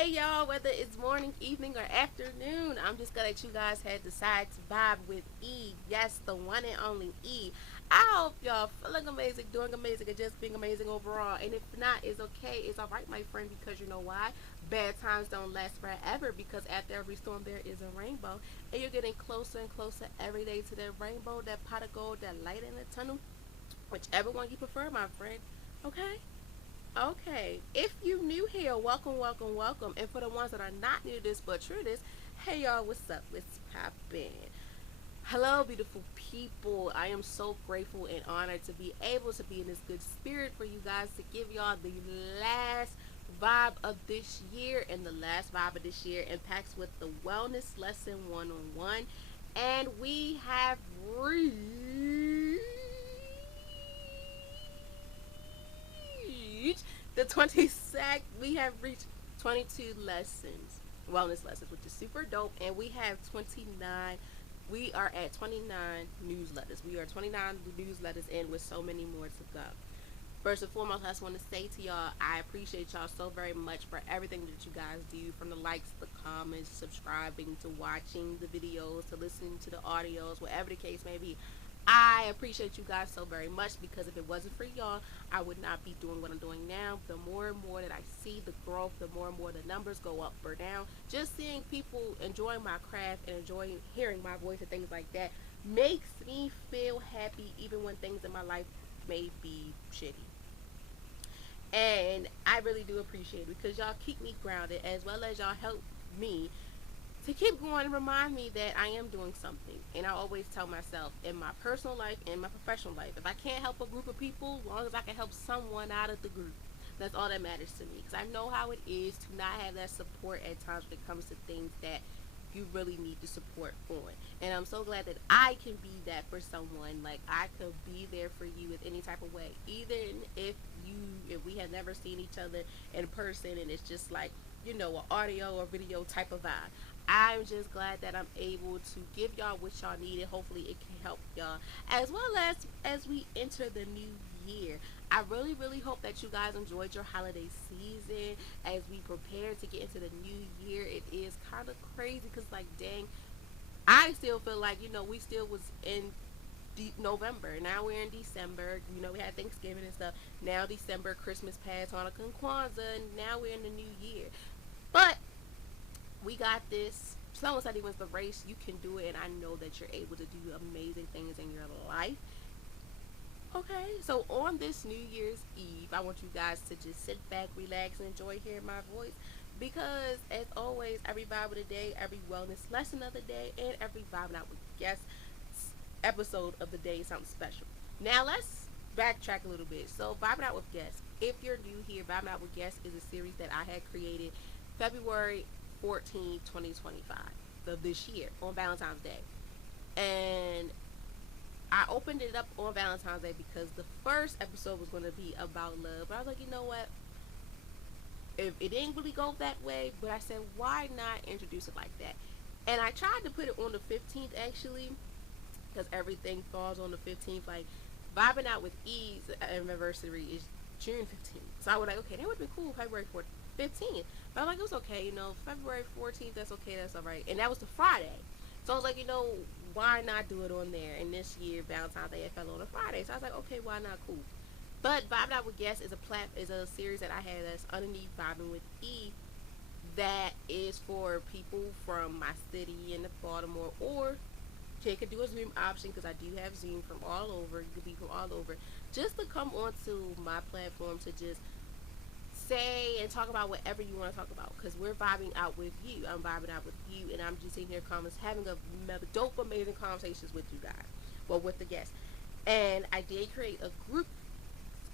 Hey y'all, whether it's morning, evening, or afternoon, I'm just glad that you guys had decided to vibe with E. Yes, the one and only E. I hope y'all feeling amazing, doing amazing, and just being amazing overall. And if not, it's okay. It's alright, my friend, because you know why? Bad times don't last forever because after every storm there is a rainbow. And you're getting closer and closer every day to that rainbow, that pot of gold, that light in the tunnel, whichever one you prefer, my friend. Okay? Okay, if you new here, welcome, welcome, welcome. And for the ones that are not new to this but true to this, hey y'all, what's up? What's poppin'? Hello, beautiful people. I am so grateful and honored to be able to be in this good spirit for you guys to give y'all the last vibe of this year. And the last vibe of this year impacts with the Wellness Lesson 101. And we have reached the 22nd. We have reached 22 lessons, wellness lessons, which is super dope. And we have 29. We are at 29 newsletters. We are 29 newsletters in with so many more to go. First and foremost, I just want to say to y'all, I appreciate y'all so very much for everything that you guys do, from the likes, the comments, subscribing, to watching the videos, to listening to the audios, whatever the case may be. I appreciate you guys so very much because if it wasn't for y'all, I would not be doing what I'm doing now. The more and more that I see the growth, the more and more the numbers go up or down. Just seeing people enjoying my craft and enjoying hearing my voice and things like that makes me feel happy even when things in my life may be shitty. And I really do appreciate it because y'all keep me grounded as well as y'all help me to keep going and remind me that I am doing something. And I always tell myself in my personal life and my professional life, if I can't help a group of people, as long as I can help someone out of the group, that's all that matters to me. Because I know how it is to not have that support at times when it comes to things that you really need the support on. And I'm so glad that I can be that for someone. Like I could be there for you with any type of way. Even if we have never seen each other in person and it's just like, an audio or video type of vibe. I'm just glad that I'm able to give y'all what y'all need and hopefully it can help y'all as well as we enter the new year. I really, really hope that you guys enjoyed your holiday season as we prepare to get into the new year. It is kind of crazy because, like, dang, I still feel like, we still was in November. Now we're in December. We had Thanksgiving and stuff. Now December, Christmas passed, Hanukkah and Kwanzaa, and now we're in the new year. But we got this. Someone said he wins the race. You can do it, and I know that you're able to do amazing things in your life. Okay, so on this New Year's Eve, I want you guys to just sit back, relax, and enjoy hearing my voice. Because, as always, every Bible of the day, every wellness lesson of the day, and every Bible Out with Guest episode of the day is something special. Now, let's backtrack a little bit. So, Bible Out with Guests. If you're new here, Bible Out with Guests is a series that I had created February 14, 2025 of this year on Valentine's Day. And I opened it up on Valentine's Day because the first episode was going to be about love. But I was like, you know what? If it didn't really go that way, but I said, why not introduce it like that? And I tried to put it on the 15th actually, because everything falls on the 15th. Like, Vibing Out with E's anniversary is June 15th. So I was like, okay, that would be cool, February 15th. But I'm like, it was okay, February 14th, that's okay, that's alright. And that was the Friday. So I was like, why not do it on there? And this year, Valentine's Day, it fell on a Friday. So I was like, okay, why not? Cool. But Vibing Out with Guests is a series that I had that's underneath Vibing with E that is for people from my city in Baltimore, or you could do a Zoom option because I do have Zoom from all over. You could be from all over. Just to come onto my platform to just say and talk about whatever you want to talk about because we're vibing out with you. I'm vibing out with you, and I'm just sitting here having a dope, amazing conversations with you guys. Well, with the guests. And I did create a group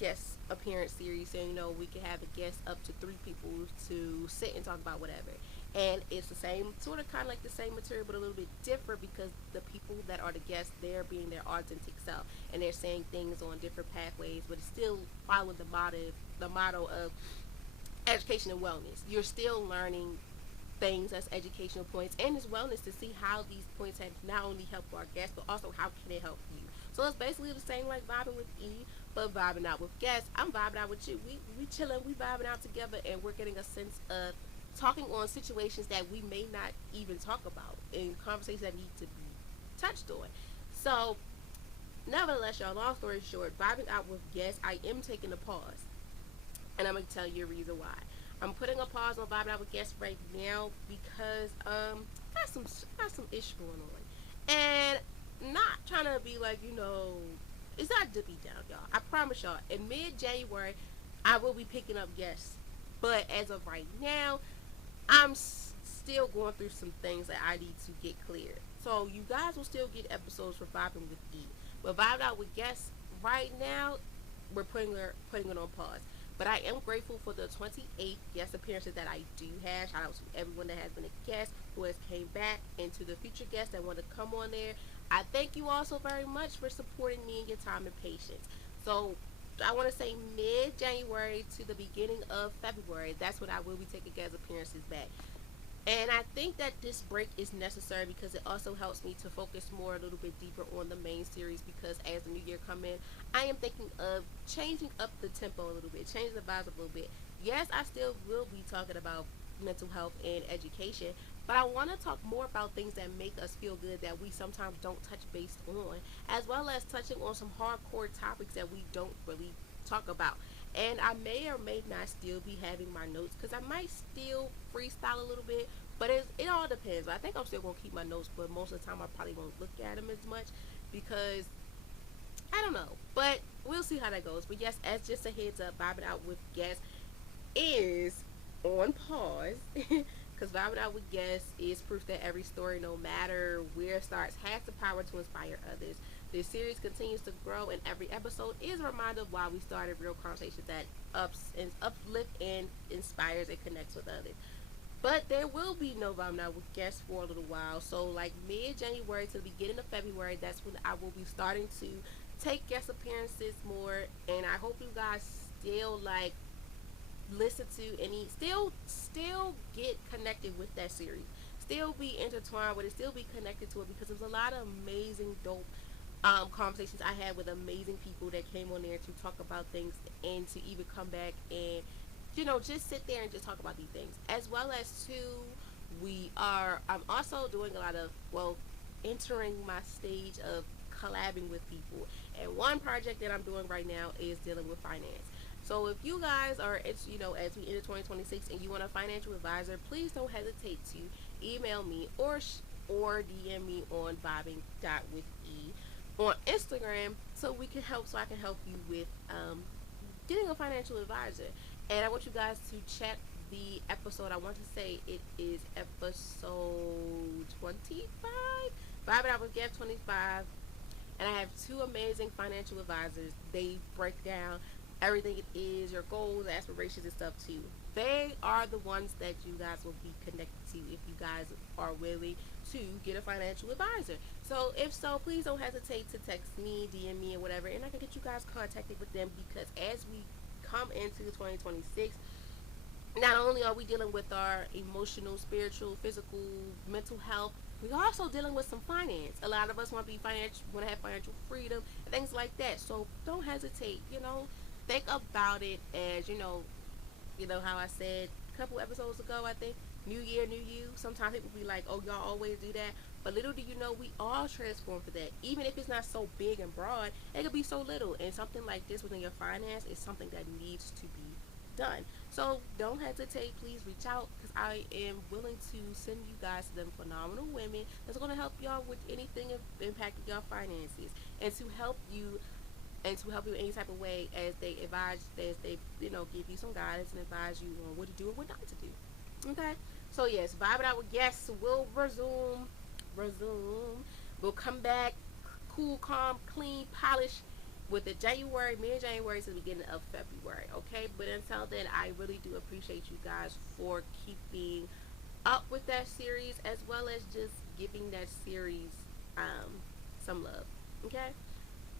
guest appearance series, so we can have a guest up to 3 people to sit and talk about whatever. And it's the same, sort of kind of like the same material, but a little bit different because the people that are the guests, they're being their authentic self, and they're saying things on different pathways, but it's still following the motto of education and wellness. You're still learning things as educational points and as wellness to see how these points have not only helped our guests but also how can it help you. So it's basically the same like vibing with E, but vibing out with guests. I'm vibing out with you. We chilling, we vibing out together, and we're getting a sense of talking on situations that we may not even talk about and conversations that need to be touched on. So, nevertheless, y'all, long story short, vibing out with guests, I am taking a pause. And I'm going to tell you a reason why. I'm putting a pause on vibing out with guests right now because got some ish going on. And not trying to be like, it's not dippy down, y'all. I promise y'all, in mid January, I will be picking up guests. But as of right now, I'm still going through some things that I need to get cleared. So you guys will still get episodes for Vibing with E. But Vibing Out with Guests right now, we're putting it on pause. But I am grateful for the 28 guest appearances that I do have. Shout out to everyone that has been a guest, who has came back, and to the future guests that want to come on there. I thank you all so very much for supporting me and your time and patience. So I want to say mid January to the beginning of February. That's when I will be taking guest appearances back. And I think that this break is necessary because it also helps me to focus more a little bit deeper on the main series, because as the new year come in, I am thinking of changing up the tempo a little bit, changing the vibes a little bit. Yes, I still will be talking about mental health and education, but I want to talk more about things that make us feel good that we sometimes don't touch base on, as well as touching on some hardcore topics that we don't really talk about. And I may or may not still be having my notes because I might still freestyle a little bit, but it all depends. I think I'm still gonna keep my notes, but most of the time I probably won't look at them as much because I don't know. But we'll see how that goes. But yes, as just a heads up, vibing out with guests is on pause. Because vibing out with guests is proof that every story, no matter where it starts, has the power to inspire others. This series continues to grow, and every episode is a reminder of why we started real conversations that uplift and inspires and connects with others. But there will be no Vibing Out with guests for a little while. So, like mid January to the beginning of February, that's when I will be starting to take guest appearances more. And I hope you guys still like listen to any, still get connected with that series, still be intertwined with it, still be connected to it, because there's a lot of amazing, dope conversations I had with amazing people that came on there to talk about things and to even come back and just sit there and just talk about these things, as well as too, I'm also doing a lot of, well, entering my stage of collabing with people. And one project that I'm doing right now is dealing with finance. So if you guys are, as we enter 2026 and you want a financial advisor, please don't hesitate to email me or DM me on vibing.with E on Instagram, so we can help, so I can help you with getting a financial advisor. And I want you guys to check the episode. I want to say it is episode 25. Vibing Out with Gap 25. And I have two amazing financial advisors. They break down everything it is, your goals, aspirations, and stuff too. They are the ones that you guys will be connected to if you guys are willing to get a financial advisor. So if so, please don't hesitate to text me, DM me, or whatever, and I can get you guys contacted with them, because as we come into 2026, not only are we dealing with our emotional, spiritual, physical, mental health, we're also dealing with some finance. A lot of us want to have financial freedom and things like that. So don't hesitate. Think about it as how I said a couple episodes ago. I think New Year, New You. Sometimes people be like, "Oh, y'all always do that," but little do you know, we all transform for that. Even if it's not so big and broad, it could be so little. And something like this within your finance is something that needs to be done. So don't hesitate. Please reach out, because I am willing to send you guys to them phenomenal women that's going to help y'all with anything impacting your finances, and to help you in any type of way as they give you some guidance and advise you on what to do and what not to do. Okay. So yes, vibing out with guests will resume. We'll come back cool, calm, clean, polished with the mid January to the beginning of February. Okay, but until then, I really do appreciate you guys for keeping up with that series, as well as just giving that series some love. Okay,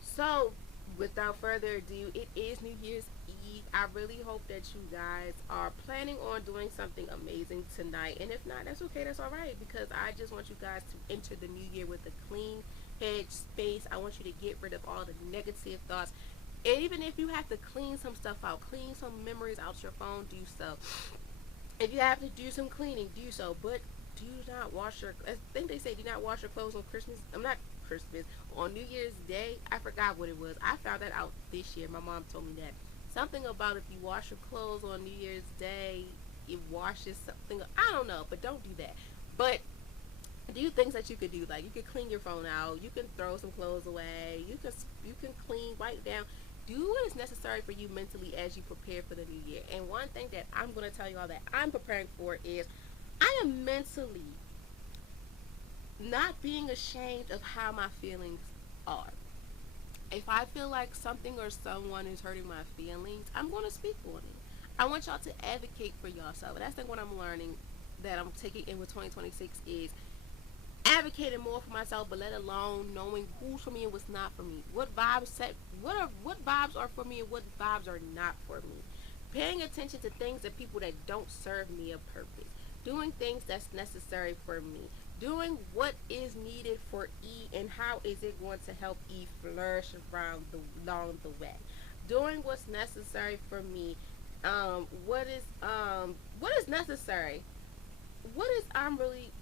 so without further ado, it is New Year's Eve. I really hope that you guys are planning on doing something amazing tonight. And if not, that's okay. That's all right. Because I just want you guys to enter the new year with a clean head space. I want you to get rid of all the negative thoughts. And even if you have to clean some stuff out, clean some memories out your phone, do so. If you have to do some cleaning, do so, but do not wash your. I think they say do not wash your clothes on Christmas. I'm not Christmas on New Year's Day. I forgot what it was. I found that out this year. My mom told me that something about if you wash your clothes on New Year's Day, it washes something. I don't know, but don't do that. But do things that you could do, like you can clean your phone out, you can throw some clothes away, you can clean, wipe down, do what is necessary for you mentally as you prepare for the new year. And one thing that I'm going to tell you all that I'm preparing for is I am mentally not being ashamed of how my feelings are. If I feel like something or someone is hurting my feelings, I'm going to speak on it. I want y'all to advocate for yourself. And that's the what I'm learning that I'm taking in with 2026 is advocating more for myself, but let alone knowing who's for me and what's not for me. What vibes are for me and what vibes are not for me. Paying attention to things and people that don't serve me a purpose. Doing things that's necessary for me. Doing what is needed for E and how is it going to help E flourish along the way. Doing what's necessary for me. What is necessary? What is I'm really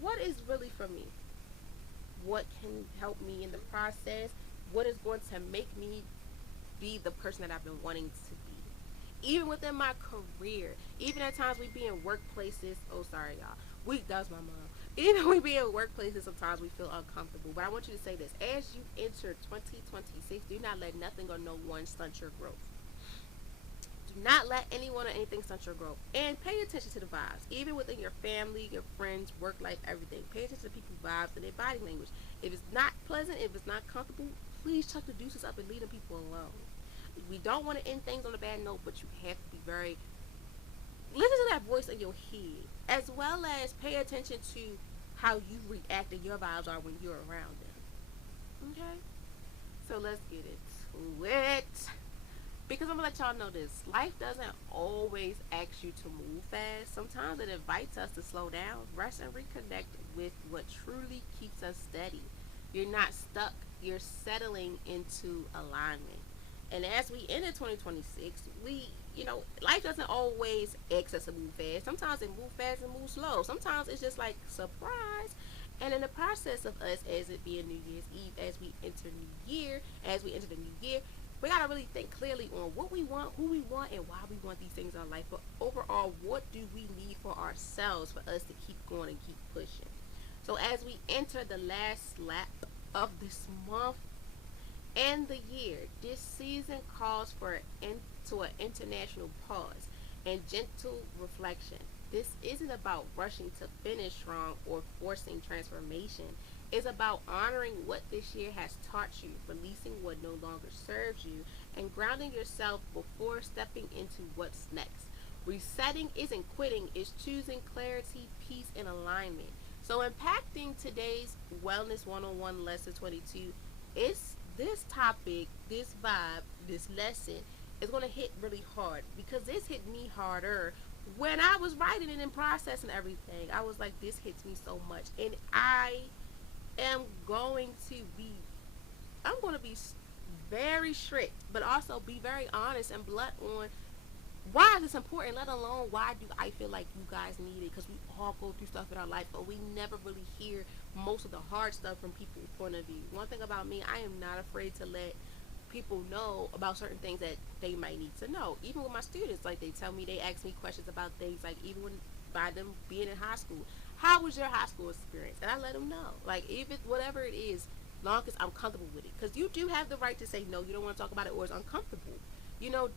what is really for me? What can help me in the process? What is going to make me be the person that I've been wanting to be? Even within my career, even at times we be in workplaces. Oh, sorry, y'all. That's my mom. Even we be in workplaces, sometimes we feel uncomfortable. But I want you to say this: as you enter 2026, do not let nothing or no one stunt your growth. Do not let anyone or anything stunt your growth. And pay attention to the vibes. Even within your family, your friends, work life, everything. Pay attention to people's vibes and their body language. If it's not pleasant, if it's not comfortable, please chuck the deuces up and leave them people alone. We don't want to end things on a bad note, but you have to be very listen to that voice in your head, as well as pay attention to how you react and your vibes are when you're around them. Okay? So let's get into it. Because I'm gonna let y'all know this. Life doesn't always ask you to move fast. Sometimes it invites us to slow down, rest, and reconnect with what truly keeps us steady. You're not stuck, you're settling into alignment. And as we enter 2026, life doesn't always ask us to move fast. Sometimes it move fast and move slow. Sometimes it's just like surprise. And in the process of us, as it being New Year's Eve, as we enter the new year, we gotta really think clearly on what we want, who we want, and why we want these things in our life. But overall, what do we need for ourselves for us to keep going and keep pushing? So as we enter the last lap of this month and the year, this season calls for into an international pause and gentle reflection. This isn't about rushing to finish strong or forcing transformation. It's about honoring what this year has taught you, releasing what no longer serves you, and grounding yourself before stepping into what's next. Resetting isn't quitting, it's choosing clarity, peace, and alignment. So, impacting today's Wellness 101 Lesson 22 is this topic, this vibe, this lesson is going to hit really hard because this hit me harder when I was writing it and processing everything. I was like, this hits me so much. And am going to be, I'm going to be very strict, but also be very honest and blunt on why is this important, let alone why do I feel like you guys need it, because we all go through stuff in our life, but we never really hear most of the hard stuff from people's point of view. One thing about me, I am not afraid to let people know about certain things that they might need to know. Even with my students, like they tell me, they ask me questions about things, like even when by them being in high school, how was your high school experience? And I let them know, like even whatever it is, long as I'm comfortable with it, because you do have the right to say no, you don't want to talk about it, or it's uncomfortable.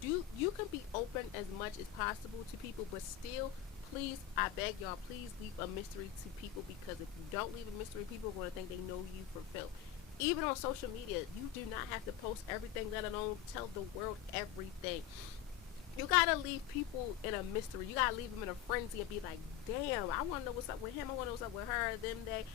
Do you can be open as much as possible to people, but still, please, I beg y'all, please leave a mystery to people, because if you don't leave a mystery, people are going to think they know you for filth. Even on social media, you do not have to post everything, let alone tell the world everything. You gotta leave people in a mystery. You gotta leave them in a frenzy and be like, damn, I wanna know what's up with him. I wanna know what's up with her, them, they.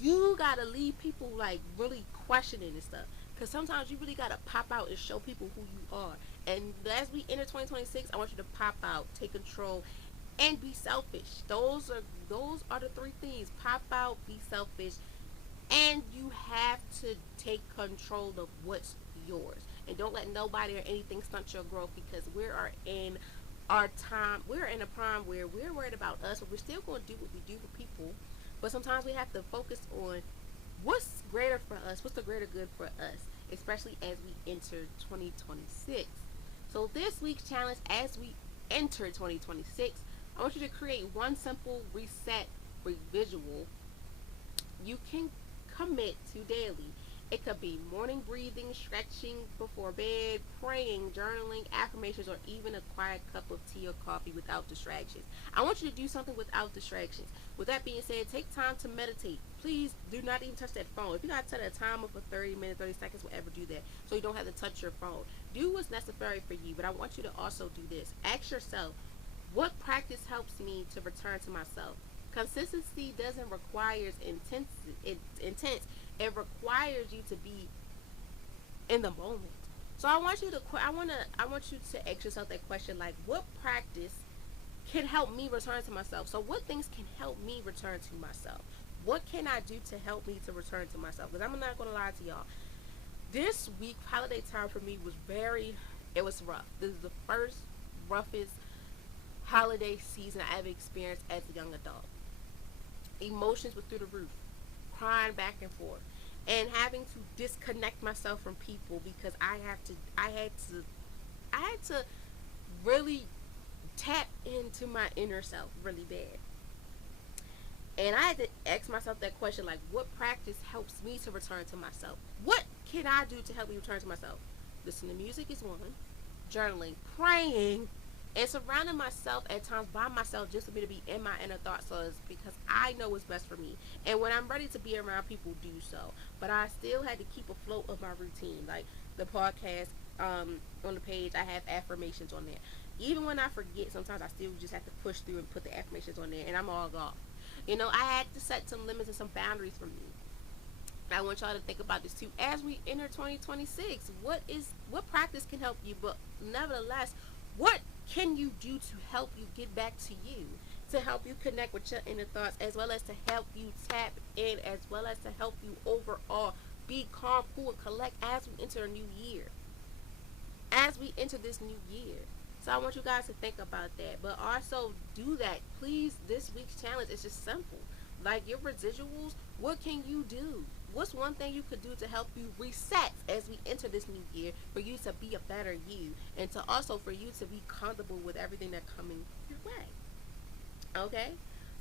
You gotta leave people like really questioning and stuff. Because sometimes you really gotta pop out and show people who you are. And as we enter 2026, I want you to pop out, take control, and be selfish. Those are the three things: pop out, be selfish, and you have to take control of what's yours. And don't let nobody or anything stunt your growth, because we are in our time. We're in a prime where we're worried about us, but we're still going to do what we do for people. But sometimes we have to focus on what's greater for us, what's the greater good for us, especially as we enter 2026. So this week's challenge, as we enter 2026, I want you to create one simple reset visual you can commit to daily. It could be morning breathing, stretching before bed, praying, journaling, affirmations, or even a quiet cup of tea or coffee without distractions. I want you to do something without distractions. With that being said, take time to meditate. Please do not even touch that phone. If you got to set a timer for 30 minutes, 30 seconds, whatever, do that. So you don't have to touch your phone. Do what's necessary for you, but I want you to also do this. Ask yourself, what practice helps me to return to myself? Consistency doesn't require intense. It requires you to be in the moment. So I want you to I want you to ask yourself that question, like, what practice can help me return to myself? So what things can help me return to myself? What can I do to help me to return to myself? Because I'm not going to lie to y'all. This week, holiday time for me was it was rough. This is the first roughest holiday season I ever experienced as a young adult. Emotions were through the roof, crying back and forth, and having to disconnect myself from people because I had to really tap into my inner self really bad. And I had to ask myself that question, like, what practice helps me to return to myself? What can I do to help me return to myself? Listen to music is one, journaling, praying, and surrounding myself at times by myself just for me to be in my inner thought cells because I know what's best for me. And when I'm ready to be around people, do so. But I still had to keep afloat of my routine. Like the podcast on the page, I have affirmations on there. Even when I forget, sometimes I still just have to push through and put the affirmations on there, and I'm all off. You know, I had to set some limits and some boundaries for me. I want y'all to think about this too as we enter 2026. What practice can help you, but nevertheless, what can you do to help you get back to you, to help you connect with your inner thoughts, as well as to help you tap in, as well as to help you overall be calm, cool, and collect as we enter a new year, as we enter this new year. So I want you guys to think about that, but also do that, please. This week's challenge is just simple. Like your residuals, what can you do? What's one thing you could do to help you reset as we enter this new year for you to be a better you and to also for you to be comfortable with everything that's coming your way? Okay?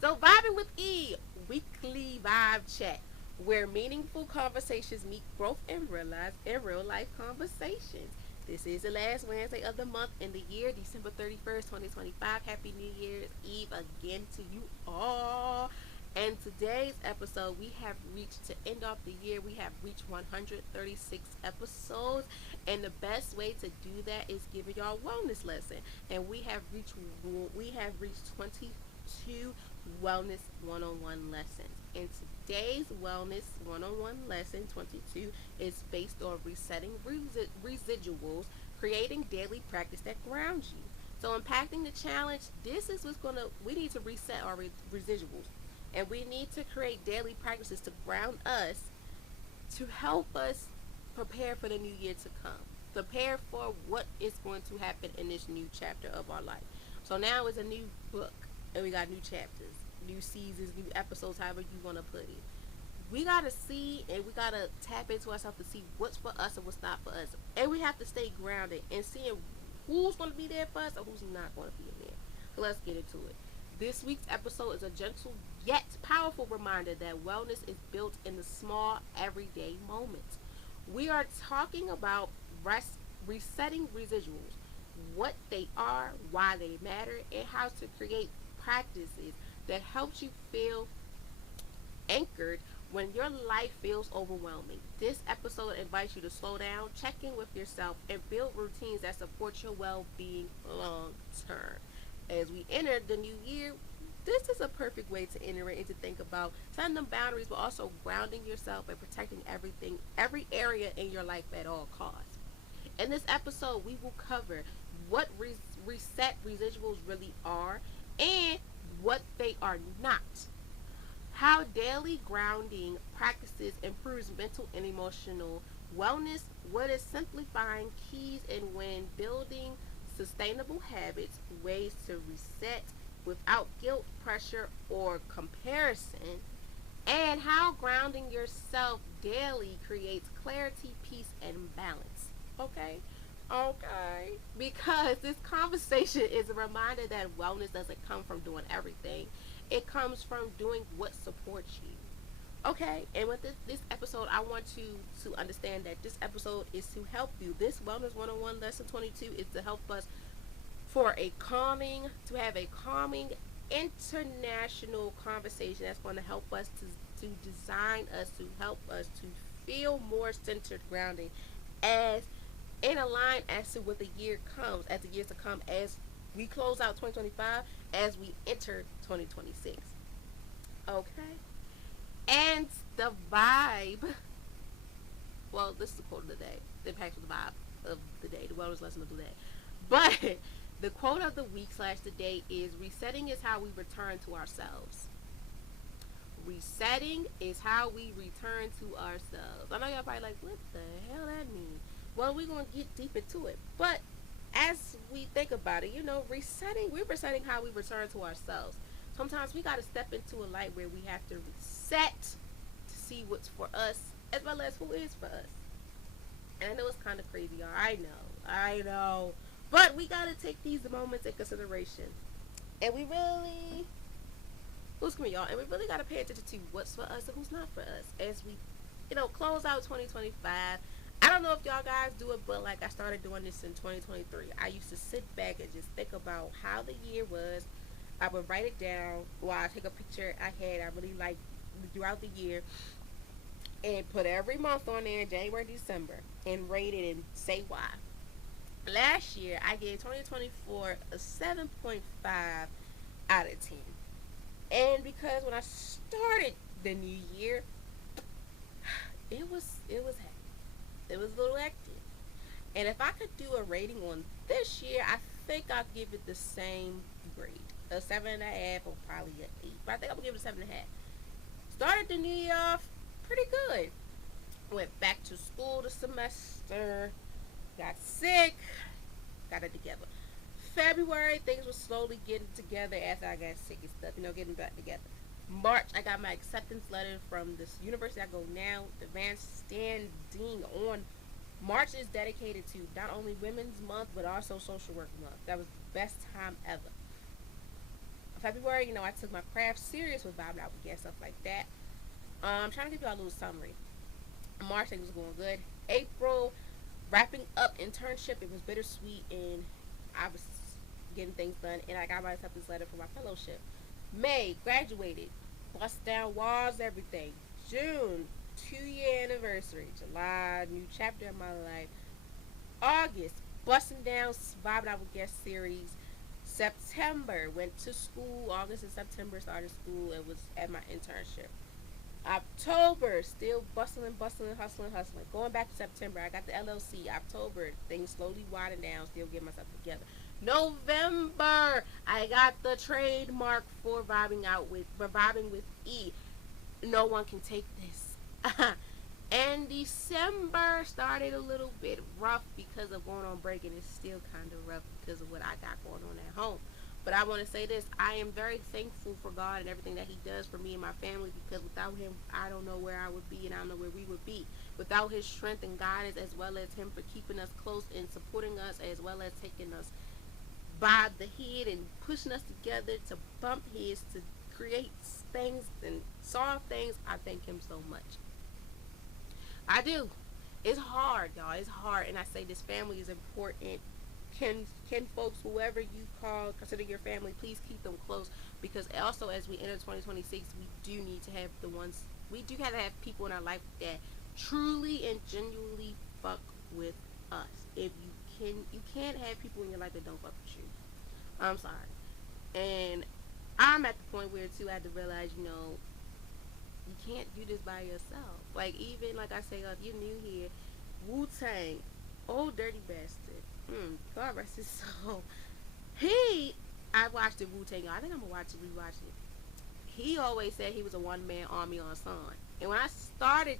So vibing with E, weekly vibe chat, where meaningful conversations meet growth and realize in real life conversations. This is the last Wednesday of the month in the year, December 31st, 2025. Happy New Year's Eve again to you all. And today's episode, we have reached, to end off the year, we have reached 136 episodes. And the best way to do that is giving y'all a wellness lesson. And we have reached 22 wellness one-on-one lessons. And today's wellness one-on-one lesson 22 is based on resetting residuals, creating daily practice that grounds you. So impacting the challenge, this is we need to reset our residuals. And we need to create daily practices to ground us, to help us prepare for the new year to come. Prepare for what is going to happen in this new chapter of our life. So now it's a new book, and we got new chapters, new seasons, new episodes, however you want to put it. We gotta see and we gotta tap into ourselves to see what's for us and what's not for us. And we have to stay grounded and seeing who's going to be there for us and who's not going to be there. So let's get into it. This week's episode is a gentle yet powerful reminder that wellness is built in the small, everyday moments. We are talking about resetting residuals, what they are, why they matter, and how to create practices that helps you feel anchored when your life feels overwhelming. This episode invites you to slow down, check in with yourself, and build routines that support your well-being long term. As we enter the new year, this is a perfect way to enter it and to think about setting them boundaries, but also grounding yourself and protecting every area in your life at all costs. In this episode, we will cover what reset residuals really are and what they are not. How daily grounding practices improves mental and emotional wellness, what is simplifying keys, and when building sustainable habits, ways to reset without guilt, pressure, or comparison, and how grounding yourself daily creates clarity, peace, and balance. Okay? Okay. Because this conversation is a reminder that wellness doesn't come from doing everything, it comes from doing what supports you. Okay, and with this episode, I want you to understand that this episode is to help you. This Wellness 101 Lesson 22 is to help us to have a calming international conversation that's going to help us to design us, to help us to feel more centered, grounding, as in a line as to what the year comes, as the years to come, as we close out 2025, as we enter 2026. Okay? And the vibe, well, this is the quote of the day. The impacts with the vibe of the day, the wellness lesson of the day. But the quote of the week slash the day is resetting is how we return to ourselves. Resetting is how we return to ourselves. I know y'all probably like, what the hell that mean? Well, we're going to get deep into it. But as we think about it, we're resetting how we return to ourselves. Sometimes we got to step into a light where we have to reset to see what's for us as well as who is for us. And I know it's kind of crazy, y'all. I know. But we got to take these moments in consideration. And we really, y'all, and we really got to pay attention to what's for us and who's not for us as we, close out 2025. I don't know if y'all guys do it, but like I started doing this in 2023. I used to sit back and just think about how the year was. I would write it down, or I take a picture I really liked throughout the year, and put every month on there, January, December, and rate it and say why. Last year, I gave 2024 a 7.5 out of 10. And because when I started the new year, it was hectic. It was a little hectic. And if I could do a rating on this year, I think I'll give it the same grade. A 7.5 or probably an 8. But I think I'm gonna give it a 7.5. Started the new year off pretty good. Went back to school the semester. Got sick. Got it together. February, things were slowly getting together after I got sick and stuff, getting back together. March, I got my acceptance letter from this university I go now, advanced standing on. March is dedicated to not only Women's Month, but also Social Work Month. That was the best time ever. February, I took my craft serious with vibing out with guests, stuff like that. I'm trying to give you all a little summary. March, things was going good. April, wrapping up internship, it was bittersweet, and I was getting things done, and I got my acceptance letter for my fellowship. May, graduated, bust down walls, everything. June, 2-year anniversary. July, new chapter in my life. August, busting down, vibing out with guest series. September, went to school. August and September started school and was at my internship. October, still bustling, hustling. Going back to September, I got the LLC. October, things slowly winding down, still getting myself together. November, I got the trademark for vibing with E. No one can take this. And December started a little bit rough because of going on break, and it's still kind of rough because of what I got going on at home. But I want to say this, I am very thankful for God and everything that He does for me and my family, because without Him, I don't know where I would be, and I don't know where we would be. Without His strength and guidance, as well as Him for keeping us close and supporting us, as well as taking us by the head and pushing us together to bump heads, to create things and solve things, I thank Him so much. I do. It's hard, y'all. It's hard, and I say this family is important. Can folks, whoever you consider your family, please keep them close, because also as we enter 2026, we do need to have we do have to have people in our life that truly and genuinely fuck with us. If you can't have people in your life that don't fuck with you. I'm sorry. And I'm at the point where too I had to realize, you can't do this by yourself. Like, even like I say, if you're new here, Wu-Tang, old dirty bastard. God rest his soul. I watched the Wu-Tang. I think I'm gonna rewatch it. He always said he was a one-man army on son. And when I started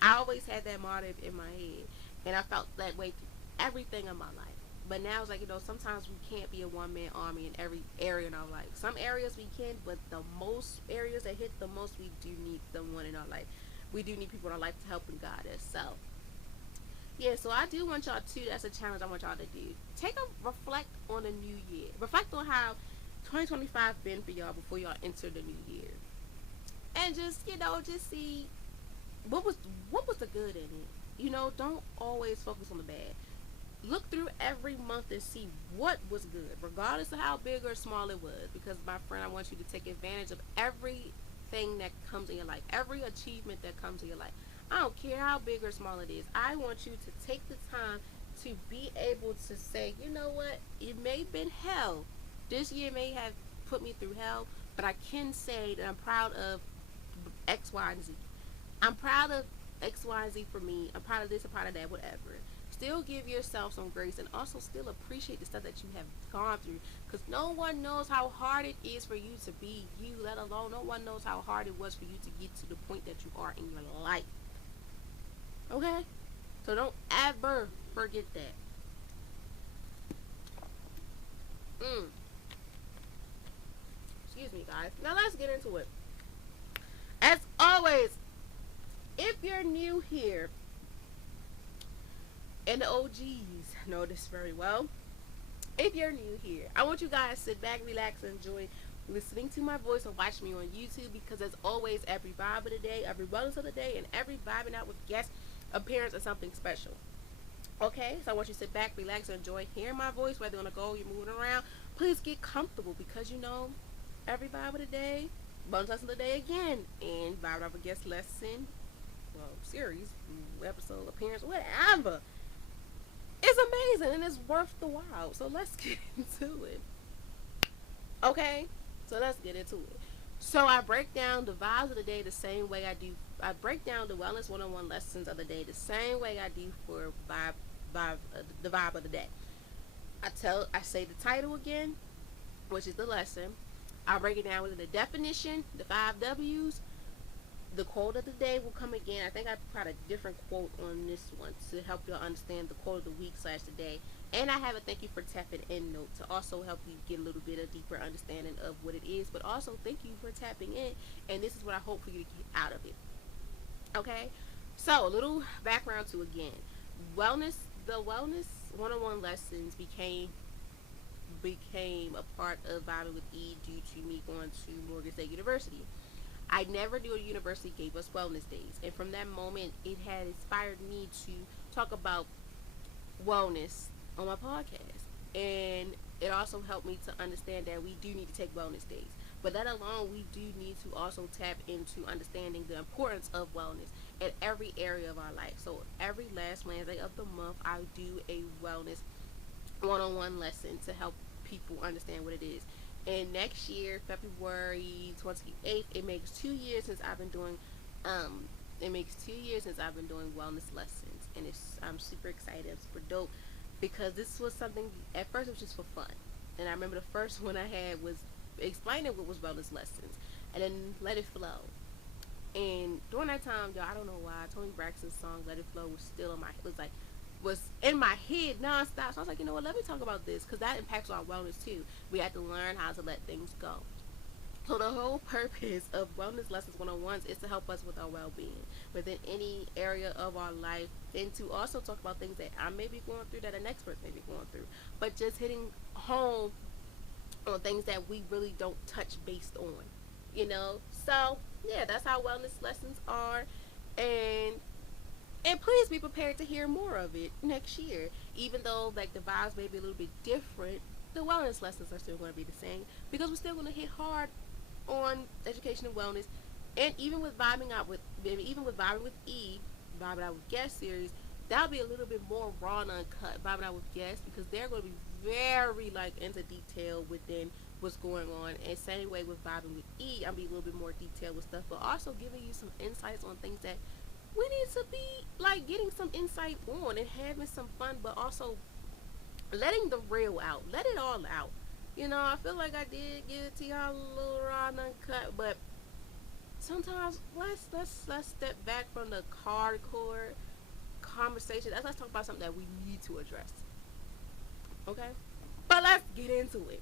I always had that motto in my head, and I felt that way through everything in my life. But now it's like, sometimes we can't be a one man army in every area in our life. Some areas we can, but the most areas that hit the most, we do need someone in our life. We do need people in our life to help and guide us. So yeah, so I do want y'all to, that's a challenge I want y'all to do. Take a reflect on the new year. Reflect on how 2025 been for y'all before y'all enter the new year. And just, just see what was the good in it. Don't always focus on the bad. Look through every month and see what was good, regardless of how big or small it was. Because my friend, I want you to take advantage of everything that comes in your life, every achievement that comes in your life. I don't care how big or small it is. I want you to take the time to be able to say, you know what, it may have been hell. This year may have put me through hell, but I can say that I'm proud of X, Y, and Z. I'm proud of X, Y, and Z for me. I'm proud of this, I'm proud of that, whatever. Still give yourself some grace and also still appreciate the stuff that you have gone through, because no one knows how hard it is for you to be you, let alone no one knows how hard it was for you to get to the point that you are in your life. Okay? So don't ever forget that. Excuse me, guys. Now let's get into it. As always, if you're new here, and the OGs know this very well, if you're new here, I want you guys to sit back, relax, and enjoy listening to my voice and watch me on YouTube, because as always, every vibe of the day, every wellness of the day, and every vibing out with guest appearance is something special. Okay, so I want you to sit back, relax, and enjoy hearing my voice, whether you're on the go, you're moving around. Please get comfortable, because every vibe of the day, bonus lesson of the day again, and vibe of a guest lesson, well, series, episode, appearance, whatever. It's amazing and it's worth the while. So let's get into it. Okay? So let's get into it. So I break down the vibes of the day the same way I break down the wellness one-on-one lessons of the day the same way I do for the vibe of the day. I say the title again, which is the lesson. I break it down with the definition, the 5 W's. The quote of the day will come again. I think I put a different quote on this one to help y'all understand the quote of the week / the day. And I have a thank you for tapping in note to also help you get a little bit of deeper understanding of what it is. But also thank you for tapping in. And this is what I hope for you to get out of it. Okay? So a little background to again. The wellness one-on-one lessons became a part of Vibing with E due to me going to Morgan State University. I never knew a university gave us wellness days. And from that moment, it had inspired me to talk about wellness on my podcast. And it also helped me to understand that we do need to take wellness days. But that alone, we do need to also tap into understanding the importance of wellness in every area of our life. So every last Wednesday of the month, I do a wellness one-on-one lesson to help people understand what it is. And next year, February 28th, it makes 2 years since I've been doing wellness lessons, and I'm super excited, I'm super dope, because this was something, at first it was just for fun. And I remember the first one I had was explaining what was wellness lessons, and then Let It Flow. And during that time, y'all, I don't know why, Tony Braxton's song Let It Flow was still in my, was in my head nonstop. So I was like, you know what, let me talk about this, because that impacts our wellness too. We have to learn how to let things go. So the whole purpose of wellness lessons one-on-ones is to help us with our well-being within any area of our life, and to also talk about things that I may be going through, that an expert may be going through, but just hitting home on things that we really don't touch based on. So yeah, that's how wellness lessons are. And please be prepared to hear more of it next year. Even though like the vibes may be a little bit different, the wellness lessons are still going to be the same, because we're still going to hit hard on education and wellness. And even with vibing with E, vibing out with guest series, that'll be a little bit more raw and uncut. Vibing out with guests, because they're going to be very into detail within what's going on. And same way with vibing with E, I'll be a little bit more detailed with stuff, but also giving you some insights on things that we need to be getting some insight on, and having some fun, but also letting the real out. Let it all out. I feel like I did give it to y'all a little raw and uncut, but sometimes let's step back from the hardcore conversation. Let's talk about something that we need to address. Okay? But let's get into it.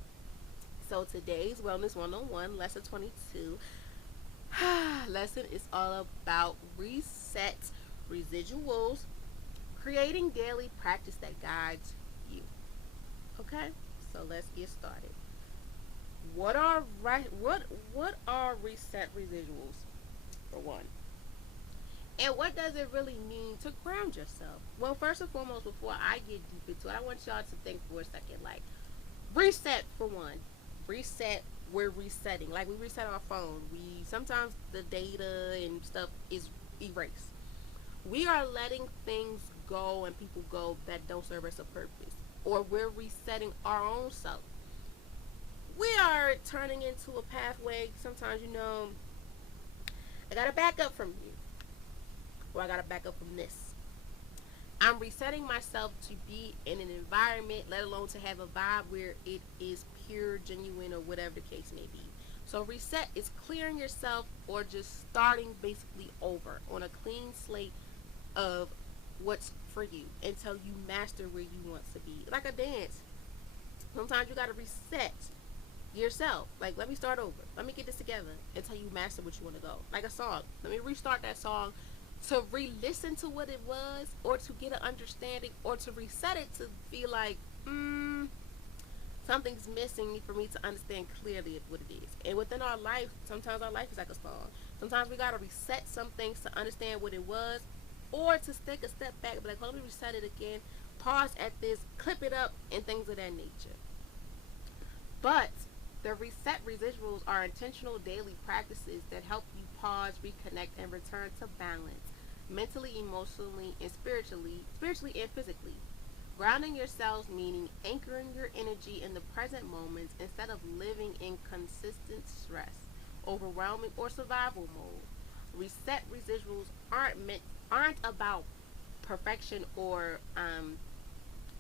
So today's Wellness 101, lesson 22. Lesson is all about reset residuals, creating daily practice that guides you. Okay? So let's get started. What are reset residuals for one? And what does it really mean to ground yourself? Well, first and foremost, before I get deep into it, I want y'all to think for a second. Like, reset for one. Reset, we're resetting. Like, we reset our phone. We sometimes the data and stuff is erased. We are letting things go and people go that don't serve us a purpose. Or we're resetting our own self. We are turning into a pathway. Sometimes, I gotta back up from you, or I gotta back up from this. I'm resetting myself to be in an environment, let alone to have a vibe where it is pure, genuine, or whatever the case may be. So, reset is clearing yourself or just starting basically over on a clean slate of what's for you until you master where you want to be. Like a dance. Sometimes you gotta reset yourself. Like, let me start over. Let me get this together until you master what you want to go. Like a song. Let me restart that song to re-listen to what it was, or to get an understanding, or to reset it to feel like, something's missing for me to understand clearly what it is. And within our life, sometimes our life is like a song. Sometimes we gotta reset some things to understand what it was, or to take a step back and be like, let me reset it again, pause at this, clip it up, and things of that nature. But the reset residuals are intentional daily practices that help you pause, reconnect, and return to balance mentally, emotionally, and spiritually and physically. Grounding yourselves meaning anchoring your energy in the present moments instead of living in consistent stress, overwhelming, or survival mode. Reset residuals aren't about perfection or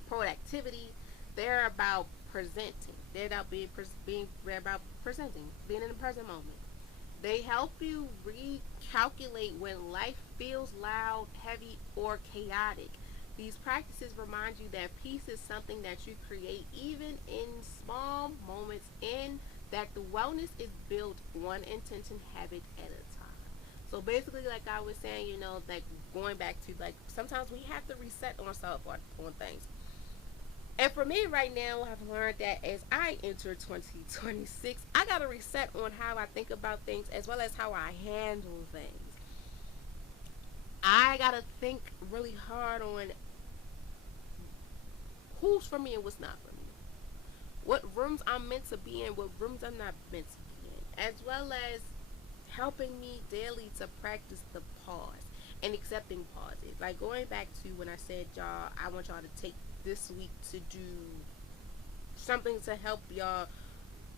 productivity. They're about presenting. They're about presenting, being in the present moment. They help you recalculate when life feels loud, heavy, or chaotic. These practices remind you that peace is something that you create even in small moments, and that the wellness is built one intention habit at a time. So basically, like I was saying, like going back to, like, sometimes we have to reset ourselves on things. And for me right now, I've learned that as I enter 2026, I got to reset on how I think about things as well as how I handle things. I got to think really hard on who's for me and what's not for me. What rooms I'm meant to be in, what rooms I'm not meant to be in. As well as helping me daily to practice the pause and accepting pauses. Like going back to when I said, y'all, I want y'all to take this week to do something to help y'all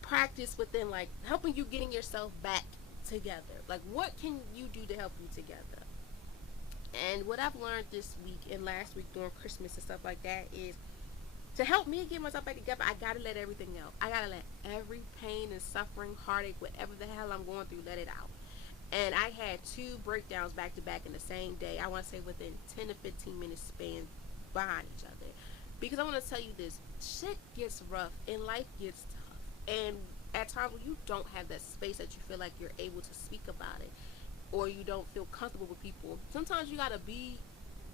practice within, like, helping you getting yourself back together. Like, what can you do to help you together? And what I've learned this week and last week during Christmas and stuff like that is to help me get myself back together, I gotta let everything out. I gotta let every pain and suffering, heartache, whatever the hell I'm going through, let it out. And I had two breakdowns back to back in the same day. I want to say within 10 to 15 minutes span behind each other. Because I want to tell you this, shit gets rough and life gets tough. And at times when you don't have that space that you feel like you're able to speak about it, or you don't feel comfortable with people, sometimes you gotta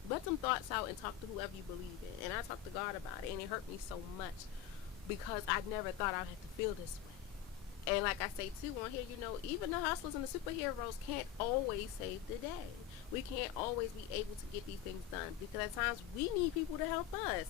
let some thoughts out and talk to whoever you believe in. And I talked to God about it, and it hurt me so much because I never thought I'd have to feel this way. And like I say too on here, even the hustlers and the superheroes can't always save the day. We can't always be able to get these things done because at times we need people to help us.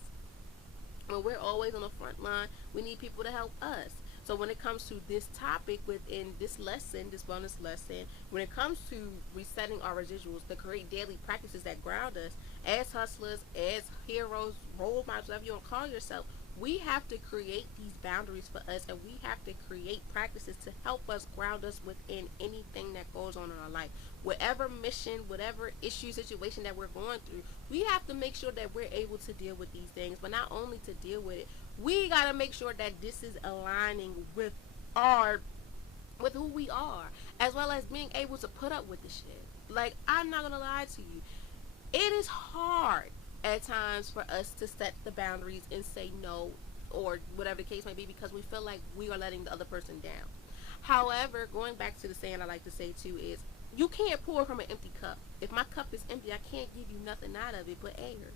When we're always on the front line, we need people to help us. So when it comes to this topic within this lesson, this bonus lesson, when it comes to resetting our residuals to create daily practices that ground us as hustlers, as heroes, role models, whatever you want to call yourself, we have to create these boundaries for us, and we have to create practices to help us ground us within anything that goes on in our life. Whatever mission, whatever issue, situation that we're going through, we have to make sure that we're able to deal with these things. But not only to deal with it, we got to make sure that this is aligning with our with who we are, as well as being able to put up with the shit. Like, I'm not gonna lie to you, it is hard at times for us to set the boundaries and say no or whatever the case may be, because we feel like we are letting the other person down. However, going back to the saying I like to say too is, you can't pour from an empty cup. If my cup is empty, I can't give you nothing out of it but air.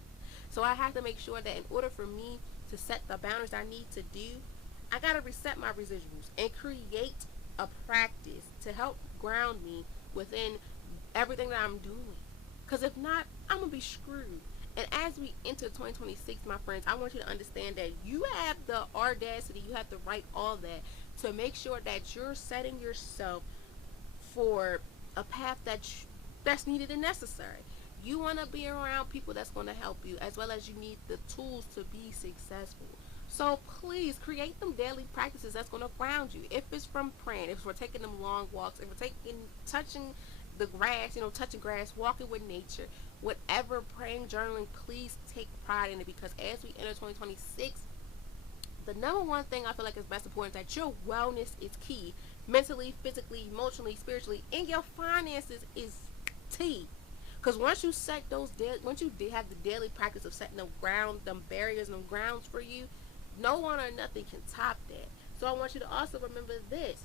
So I have to make sure that in order for me to set the boundaries I need to do, I gotta reset my residuals and create a practice to help ground me within everything that I'm doing. Because if not, I'm gonna be screwed. And as we enter 2026, my friends, I want you to understand that you have the audacity, you have to write all that to make sure that you're setting yourself for a path that's needed and necessary. You want to be around people that's going to help you, as well as you need the tools to be successful. So please create them daily practices that's going to ground you. If it's from praying, if we're taking them long walks, if we're touching the grass, touching grass, walking with nature, whatever, praying, journaling, please take pride in it, because as we enter 2026, the number one thing I feel like is best important is that your wellness is key. Mentally, physically, emotionally, spiritually, and your finances is key. Because once you set once you have the daily practice of setting them barriers and them grounds for you, no one or nothing can top that. So I want you to also remember this: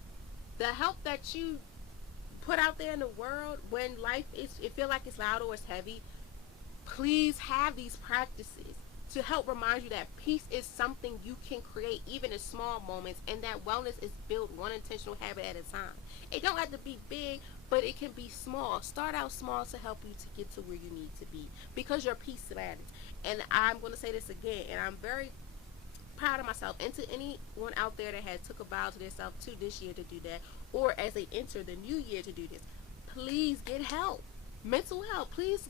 the help that you put out there in the world when it feel like it's loud or it's heavy. Please have these practices to help remind you that peace is something you can create even in small moments, and that wellness is built one intentional habit at a time. It don't have to be big, but it can be small. Start out small to help you to get to where you need to be, because your peace matters. And I'm going to say this again, and I'm very proud of myself, and to anyone out there that has took a vow to themselves to this year to do that, or as they enter the new year to do this. Please get help. Mental health. Please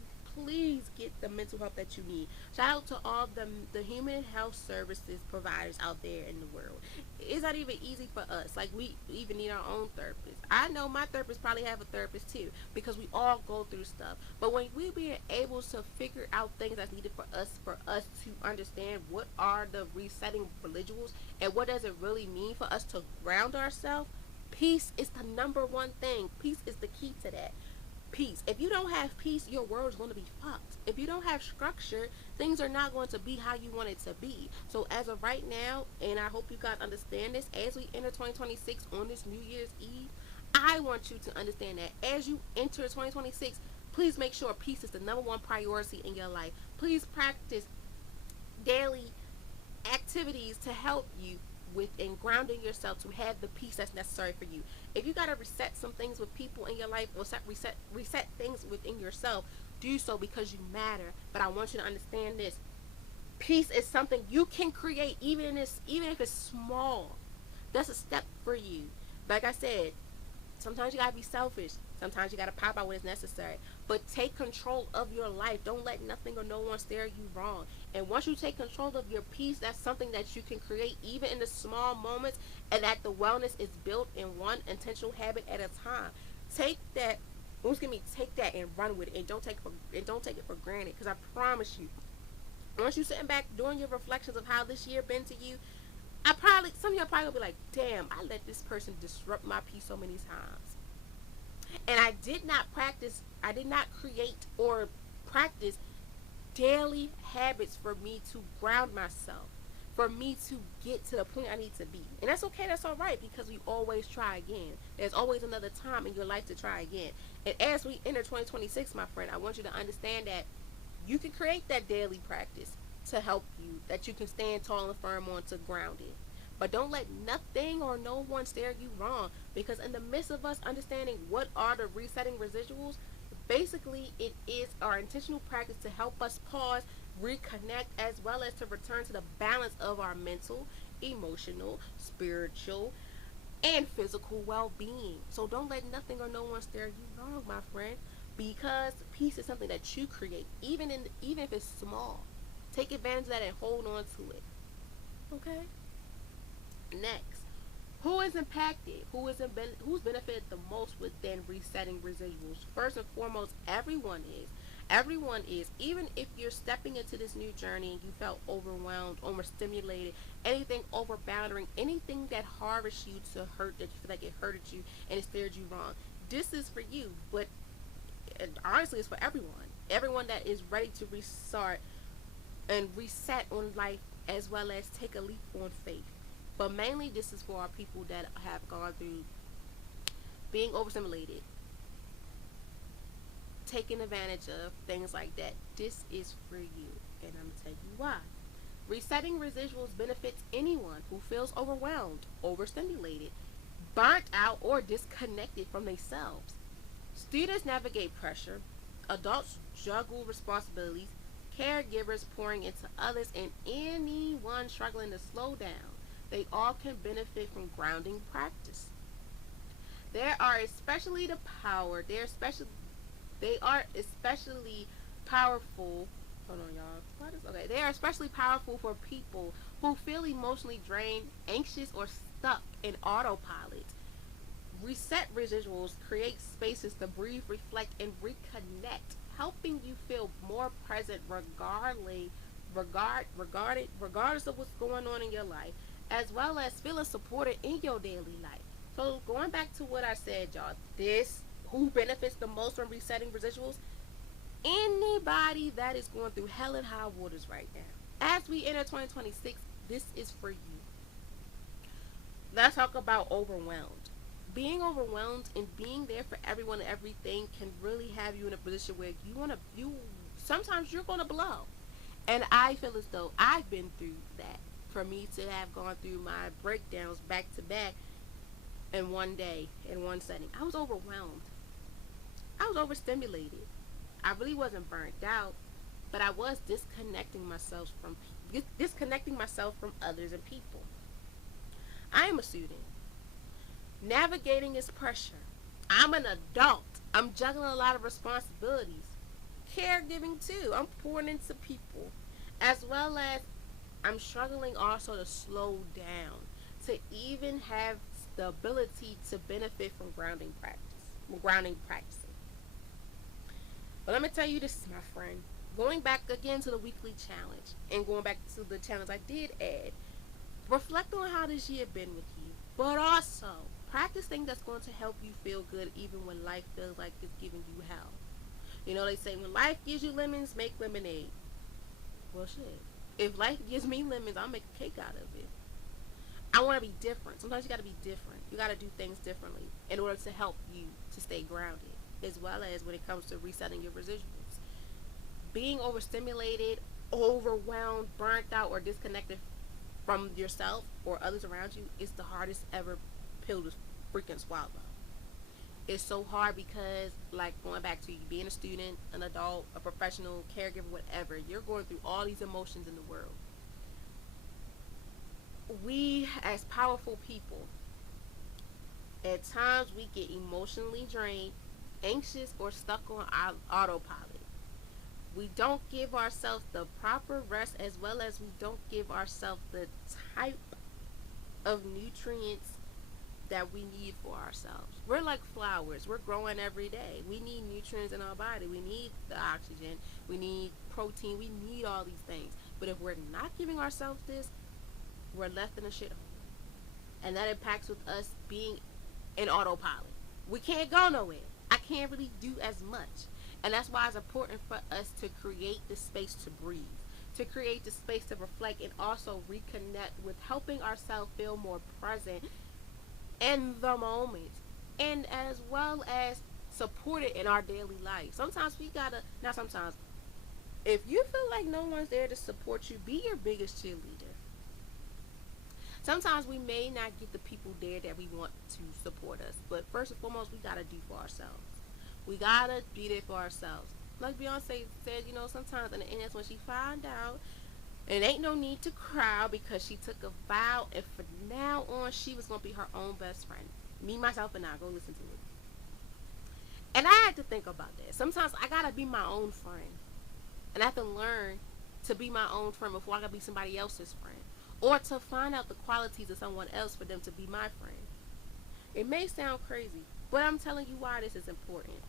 get the mental help that you need. Shout out to all the human health services providers out there in the world. It's not even easy for us. Like, we even need our own therapist. I know my therapist probably have a therapist too, because we all go through stuff. But when we being able to figure out things that's needed for us to understand what are the resetting residuals and what does it really mean for us to ground ourselves, peace is the number one thing. Peace is the key to that. Peace. If you don't have peace, your world is going to be fucked. If you don't have structure, things are not going to be how you want it to be. So as of right now, and I hope you guys understand this, as we enter 2026 on this New Year's Eve, I want you to understand that as you enter 2026, please make sure peace is the number one priority in your life. Please practice daily activities to help you with and grounding yourself to have the peace that's necessary for you. If you gotta reset some things with people in your life, or reset things within yourself, do so, because you matter. But I want you to understand this: peace is something you can create, even if it's small. That's a step for you. Like I said, sometimes you gotta be selfish. Sometimes you gotta pop out when it's necessary. But take control of your life. Don't let nothing or no one steer you wrong. And once you take control of your peace, that's something that you can create even in the small moments, and that the wellness is built in one intentional habit at a time. Take that, take that and run with it, and don't take it for granted. Because I promise you, once you sitting back doing your reflections of how this year been to you, some of y'all probably will be like, damn, I let this person disrupt my peace so many times. And I did not create or practice daily habits for me to ground myself, for me to get to the point I need to be. And that's okay, that's alright, because we always try again. There's always another time in your life to try again. And as we enter 2026, my friend, I want you to understand that you can create that daily practice to help you, that you can stand tall and firm on to ground it. But don't let nothing or no one steer you wrong, because in the midst of us understanding what are the resetting residuals, basically it is our intentional practice to help us pause, reconnect, as well as to return to the balance of our mental, emotional, spiritual, and physical well-being. So don't let nothing or no one steer you wrong, my friend, because peace is something that you create, even if it's small. Take advantage of that and hold on to it. Okay? Next, who is impacted? Who's benefited the most within resetting residuals? First and foremost, everyone is. Everyone is. Even if you're stepping into this new journey and you felt overwhelmed, overstimulated, anything overbounding, anything that harvests you to hurt, that you feel like it hurted you and it steered you wrong, this is for you. But honestly, it's for everyone. Everyone that is ready to restart and reset on life as well as take a leap on faith. But mainly, this is for our people that have gone through being overstimulated, taking advantage of things like that. This is for you, and I'm gonna tell you why. Resetting residuals benefits anyone who feels overwhelmed, overstimulated, burnt out, or disconnected from themselves. Students navigate pressure, adults juggle responsibilities, caregivers pouring into others, and anyone struggling to slow down. They all can benefit from grounding practice. There are especially the power. They are especially powerful. Hold on, y'all. What is okay? They are especially powerful for people who feel emotionally drained, anxious, or stuck in autopilot. Reset residuals create spaces to breathe, reflect, and reconnect, helping you feel more present regardless of what's going on in your life, as well as feeling supported in your daily life. So going back to what I said, y'all, this who benefits the most from resetting residuals? Anybody that is going through hell and high waters right now. As we enter 2026, this is for you. Let's talk about overwhelmed. Being overwhelmed and being there for everyone and everything can really have you in a position where you sometimes you're gonna blow. And I feel as though I've been through that. For me to have gone through my breakdowns back to back in one day, in one setting, I was overwhelmed. I was overstimulated. I really wasn't burnt out, but I was disconnecting myself from others and people. I am a student. Navigating is pressure. I'm an adult. I'm juggling a lot of responsibilities. Caregiving too. I'm pouring into people. As well as I'm struggling also to slow down. To even have the ability to benefit from grounding practicing. But let me tell you this, my friend. Going back again to the weekly challenge and going back to the challenge I did add, reflect on how this year been with you. But also, practice things that's going to help you feel good even when life feels like it's giving you hell. You know, they say when life gives you lemons, make lemonade. Well, shit. If life gives me lemons, I'll make a cake out of it. I want to be different. Sometimes you got to be different. You got to do things differently in order to help you to stay grounded, as well as when it comes to resetting your residuals. Being overstimulated, overwhelmed, burnt out, or disconnected from yourself or others around you is the hardest ever pill to freaking swallow. It's so hard because, like, going back to you being a student, an adult, a professional, caregiver, whatever, you're going through all these emotions in the world. We, as powerful people, at times we get emotionally drained, anxious, or stuck on autopilot. We don't give ourselves the proper rest, as well as we don't give ourselves the type of nutrients that we need for ourselves. We're like flowers. We're growing every day. We need nutrients in our body. We need the oxygen. We need protein. We need all these things. But if we're not giving ourselves this, we're left in a shithole. And that impacts with us being in autopilot. We can't go nowhere. I can't really do as much. And that's why it's important for us to create the space to breathe, to create the space to reflect, and also reconnect with helping ourselves feel more present in the moment, and as well as support it in our daily life. Sometimes we gotta, not sometimes, if you feel like no one's there to support you, be your biggest cheerleader. Sometimes we may not get the people there that we want to support us, but first and foremost, we gotta do for ourselves. We gotta be there for ourselves. Like Beyonce said, you know, sometimes in the end, that's when she find out. And ain't no need to cry because she took a vow, and from now on, she was gonna be her own best friend. Me, myself, and I. Go listen to it. And I had to think about that. Sometimes I gotta be my own friend, and I have to learn to be my own friend before I gotta be somebody else's friend, or to find out the qualities of someone else for them to be my friend. It may sound crazy, but I'm telling you why this is important.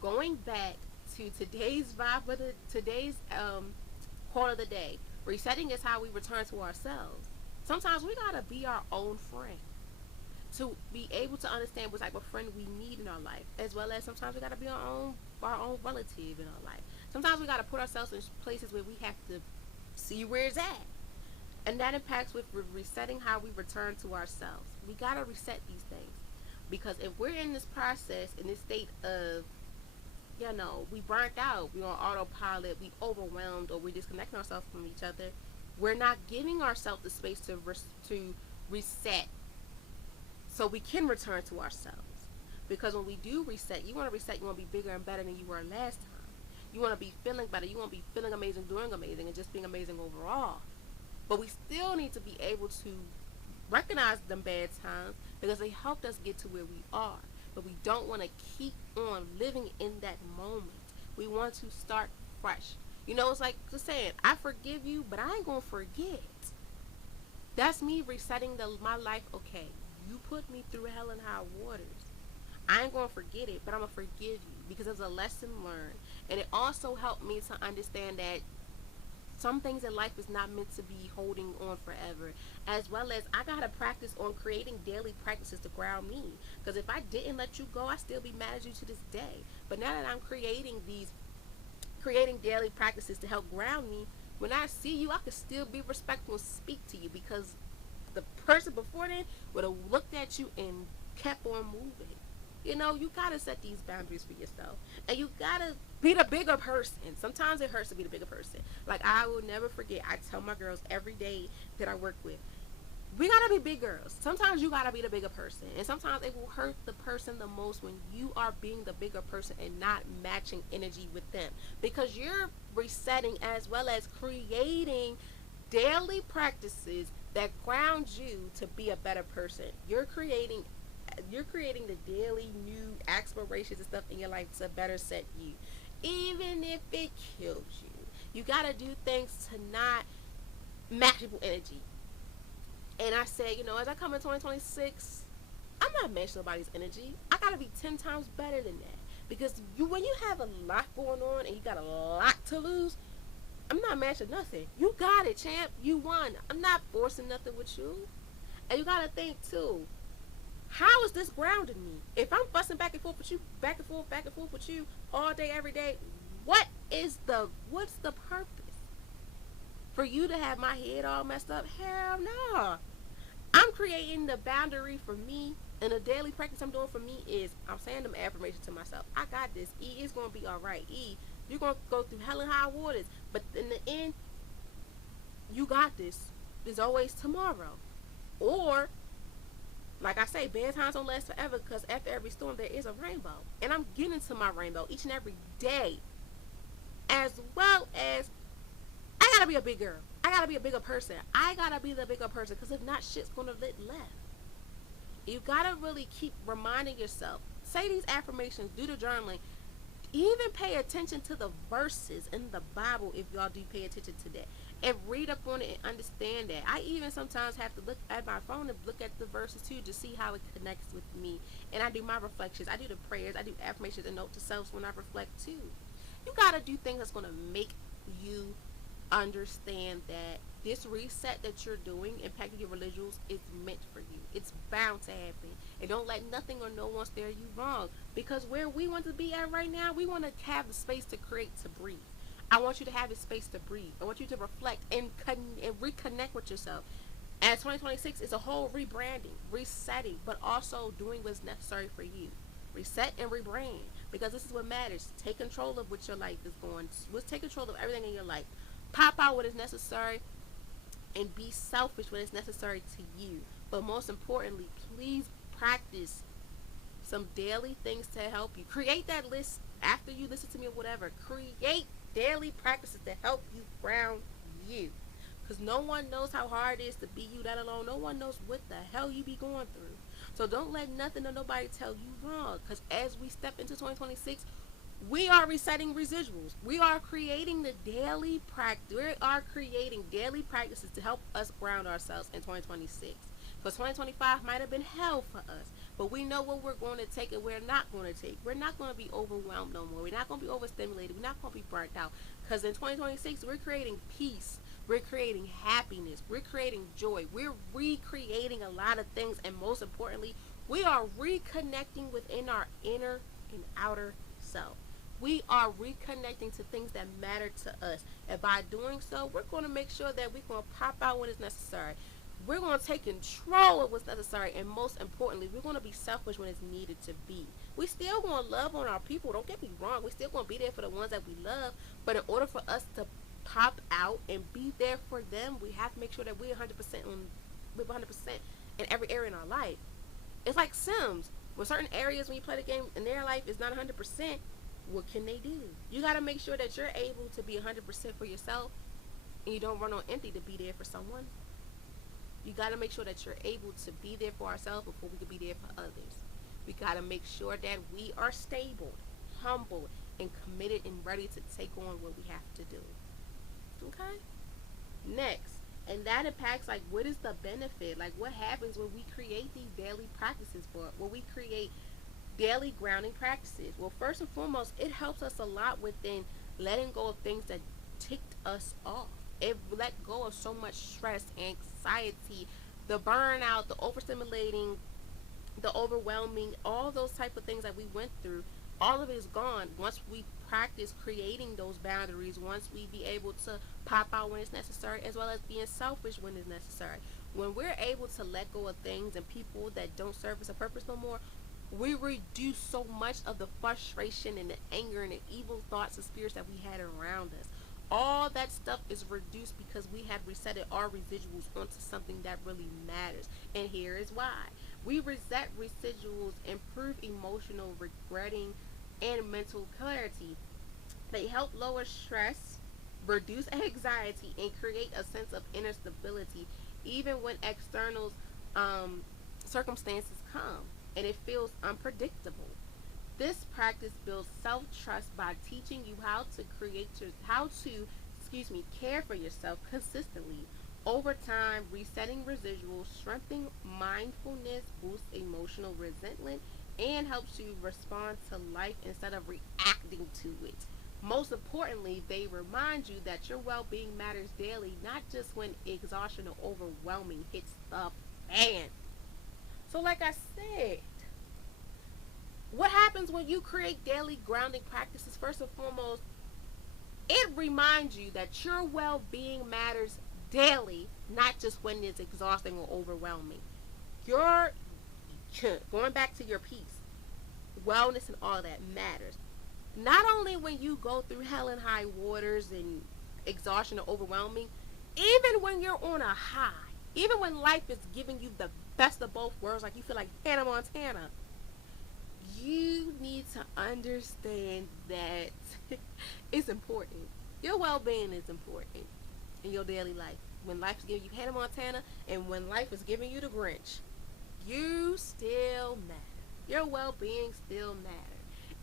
Going back to today's vibe, whether today's quote of the day, resetting is how we return to ourselves. Sometimes we gotta be our own friend to be able to understand what type of friend we need in our life, as well as sometimes we gotta be our own relative in our life. Sometimes we gotta put ourselves in places where we have to see where it's at. And that impacts with resetting how we return to ourselves. We got to reset these things. Because if we're in this process, in this state of, we burnt out, we on autopilot, we overwhelmed, or we disconnecting ourselves from each other, we're not giving ourselves the space to reset so we can return to ourselves. Because when we do reset, you want to reset, you want to be bigger and better than you were last time. You want to be feeling better, you want to be feeling amazing, doing amazing, and just being amazing overall. But we still need to be able to recognize them bad times because they helped us get to where we are. But we don't want to keep on living in that moment. We want to start fresh. It's like just saying, I forgive you, but I ain't going to forget. That's me resetting my life. Okay, you put me through hell and high waters. I ain't going to forget it, but I'm going to forgive you because it's a lesson learned. And it also helped me to understand that some things in life is not meant to be holding on forever, as well as I gotta practice on creating daily practices to ground me, because if I didn't let you go, I still be mad at you to this day. But now that I'm creating daily practices to help ground me, when I see you, I can still be respectful and speak to you, because the person before then would have looked at you and kept on moving. You gotta set these boundaries for yourself, and you gotta be the bigger person. Sometimes it hurts to be the bigger person. Like, I will never forget, I tell my girls every day that I work with, we gotta be big girls. Sometimes you gotta be the bigger person, and sometimes it will hurt the person the most when you are being the bigger person and not matching energy with them, because you're resetting as well as creating daily practices that ground you to be a better person. You're creating the daily new aspirations and stuff in your life to better set you, even if it kills you. You gotta do things to not match people's energy. And I said, as I come in 2026, I'm not matching nobody's energy. I gotta be 10 times better than that. Because when you have a lot going on and you got a lot to lose, I'm not matching nothing. You got it, champ. You won. I'm not forcing nothing with you. And you gotta think too, how is this grounding me? If I'm fussing back and forth with you, back and forth with you all day, every day, what's the purpose? For you to have my head all messed up? Hell no. I'm creating the boundary for me, and the daily practice I'm doing for me is I'm saying them affirmations to myself. I got this. E is gonna be alright. E, you're gonna go through hell and high waters, but in the end, you got this. There's always tomorrow. Or, like I say, bad times don't last forever, because after every storm there is a rainbow. And I'm getting to my rainbow each and every day. As well as, I gotta be a big girl. I gotta be a bigger person. I gotta be the bigger person, because if not, shit's gonna get left. You gotta really keep reminding yourself. Say these affirmations, do the journaling. Even pay attention to the verses in the Bible if y'all do pay attention to that. And read up on it and understand that. I even sometimes have to look at my phone and look at the verses too to see how it connects with me. And I do my reflections. I do the prayers. I do affirmations and note to selves when I reflect too. You gotta do things that's gonna make you understand that this reset that you're doing, impacting your residuals, is meant for you. It's bound to happen. And don't let nothing or no one steer you wrong. Because where we want to be at right now, we want to have the space to create, to breathe. I want you to have the space to breathe. I want you to reflect and reconnect with yourself. As 2026 is a whole rebranding, resetting, but also doing what's necessary for you. Reset and rebrand. Because this is what matters. Take control of what your life is going. Let's take control of everything in your life. Pop out what is necessary and be selfish when it's necessary to you. But most importantly, please practice some daily things to help you. Create that list after you listen to me or whatever. Create daily practices to help you ground you. Because no one knows how hard it is to be you, let alone no one knows what the hell you be going through. So don't let nothing or nobody tell you wrong. Because as we step into 2026, we are resetting residuals. We are creating the daily practice. We are creating daily practices to help us ground ourselves in 2026. Because 2025 might have been hell for us. But we know what we're going to take and we're not going to take. We're not going to be overwhelmed no more. We're not going to be overstimulated. We're not going to be burnt out. Because in 2026, we're creating peace. We're creating happiness. We're creating joy. We're recreating a lot of things. And most importantly, we are reconnecting within our inner and outer self. We are reconnecting to things that matter to us. And by doing so, we're going to make sure that we're going to pop out when it's necessary. We're going to take control of what's necessary. And most importantly, we're going to be selfish when it's needed to be. We still going to love on our people. Don't get me wrong. We still going to be there for the ones that we love. But in order for us to pop out and be there for them, we have to make sure that we're 100% on, we're 100% in every area in our life. It's like Sims. With certain areas when you play the game in their life is not 100%, what can they do? You got to make sure that you're able to be 100% for yourself and you don't run on empty to be there for someone. You got to make sure that you're able to be there for ourselves before we can be there for others. We got to make sure that we are stable, humble, and committed and ready to take on what we have to do. Okay? Next, and that impacts like what is the benefit? Like what happens when we create these daily practices for when we create daily grounding practices? Well, first and foremost, it helps us a lot within letting go of things that ticked us off. It let go of so much stress, anxiety, the burnout, the overstimulating, the overwhelming, all those type of things that we went through. All of it is gone once we practice creating those boundaries, once we be able to pop out when it's necessary, as well as being selfish when it's necessary. When we're able to let go of things and people that don't serve us a purpose no more, we reduce so much of the frustration and the anger and the evil thoughts and spirits that we had around us. All that stuff is reduced because we have resetted our residuals onto something that really matters. And here is why. We reset residuals, improve emotional regretting and mental clarity. They help lower stress, reduce anxiety, and create a sense of inner stability even when external circumstances come and it feels unpredictable. This practice builds self-trust by teaching you how to care for yourself consistently. Over time, resetting residuals, strengthening mindfulness, boosts emotional resentment, and helps you respond to life instead of reacting to it. Most importantly, they remind you that your well being matters daily, not just when exhaustion or overwhelming hits the fan. So, like I said, what happens when you create daily grounding practices? First and foremost, it reminds you that your well being matters daily, not just when it's exhausting or overwhelming. Your going back to your peace, wellness, and all that matters. Not only when you go through hell and high waters and exhaustion or overwhelming, even when you're on a high, even when life is giving you the best of both worlds, like you feel like Hannah Montana, you need to understand that it's important. Your well-being is important in your daily life. When life is giving you Hannah Montana and when life is giving you the Grinch, you still matter. Your well-being still matters.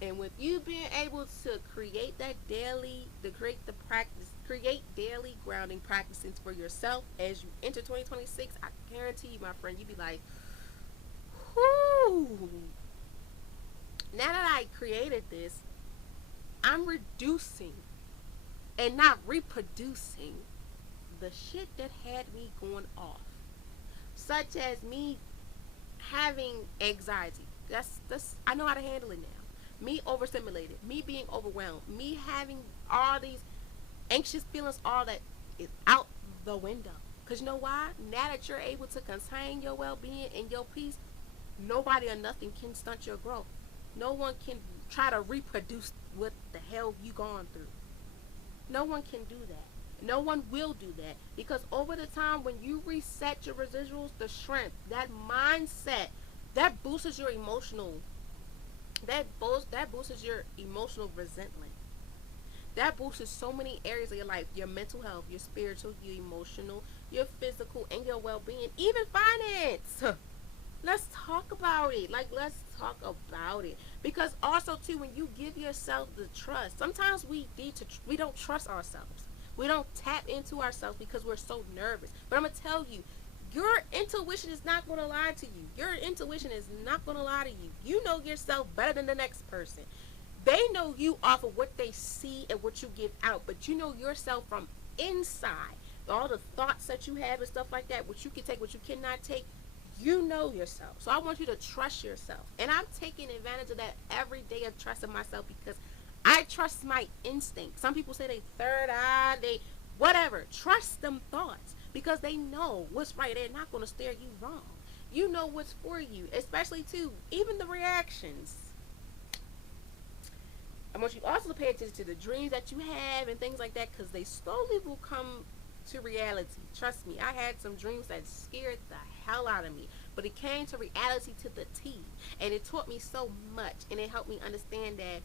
And with you being able to create that daily, to create the practice, create daily grounding practices for yourself as you enter 2026, I guarantee you, my friend, you be like, whoo. Now that I created this, I'm reducing and not reproducing the shit that had me going off, such as me having anxiety. That's I know how to handle it now. Me overstimulated, me being overwhelmed, me having all these anxious feelings, all that is out the window. Cause you know why? Now that you're able to contain your well-being and your peace, nobody or nothing can stunt your growth. No one can try to reproduce what the hell you gone through. No one can do that. No one will do that because over the time when you reset your residuals, the strength, that mindset, that boosts your emotional, that boosts your emotional resentment. That boosts so many areas of your life: your mental health, your spiritual, your emotional, your physical, and your well-being, even finance. Let's talk about it. Like, let's talk about it. Because also too, when you give yourself the trust, sometimes we don't trust ourselves. We don't tap into ourselves because we're so nervous. But I'm gonna tell you, your intuition is not gonna lie to you. Your intuition is not gonna lie to you. You know yourself better than the next person. They know you off of what they see and what you give out, but you know yourself from inside. All the thoughts that you have and stuff like that, what you can take, what you cannot take, you know yourself. So I want you to trust yourself. And I'm taking advantage of that every day of trusting myself because I trust my instinct. Some people say they third eye, they whatever. Trust them thoughts because they know what's right. They're not going to steer you wrong. You know what's for you, especially too, even the reactions. I want you also to pay attention to the dreams that you have and things like that because they slowly will come to reality. Trust me, I had some dreams that scared the hell out of me, but it came to reality to the T, and it taught me so much, and it helped me understand that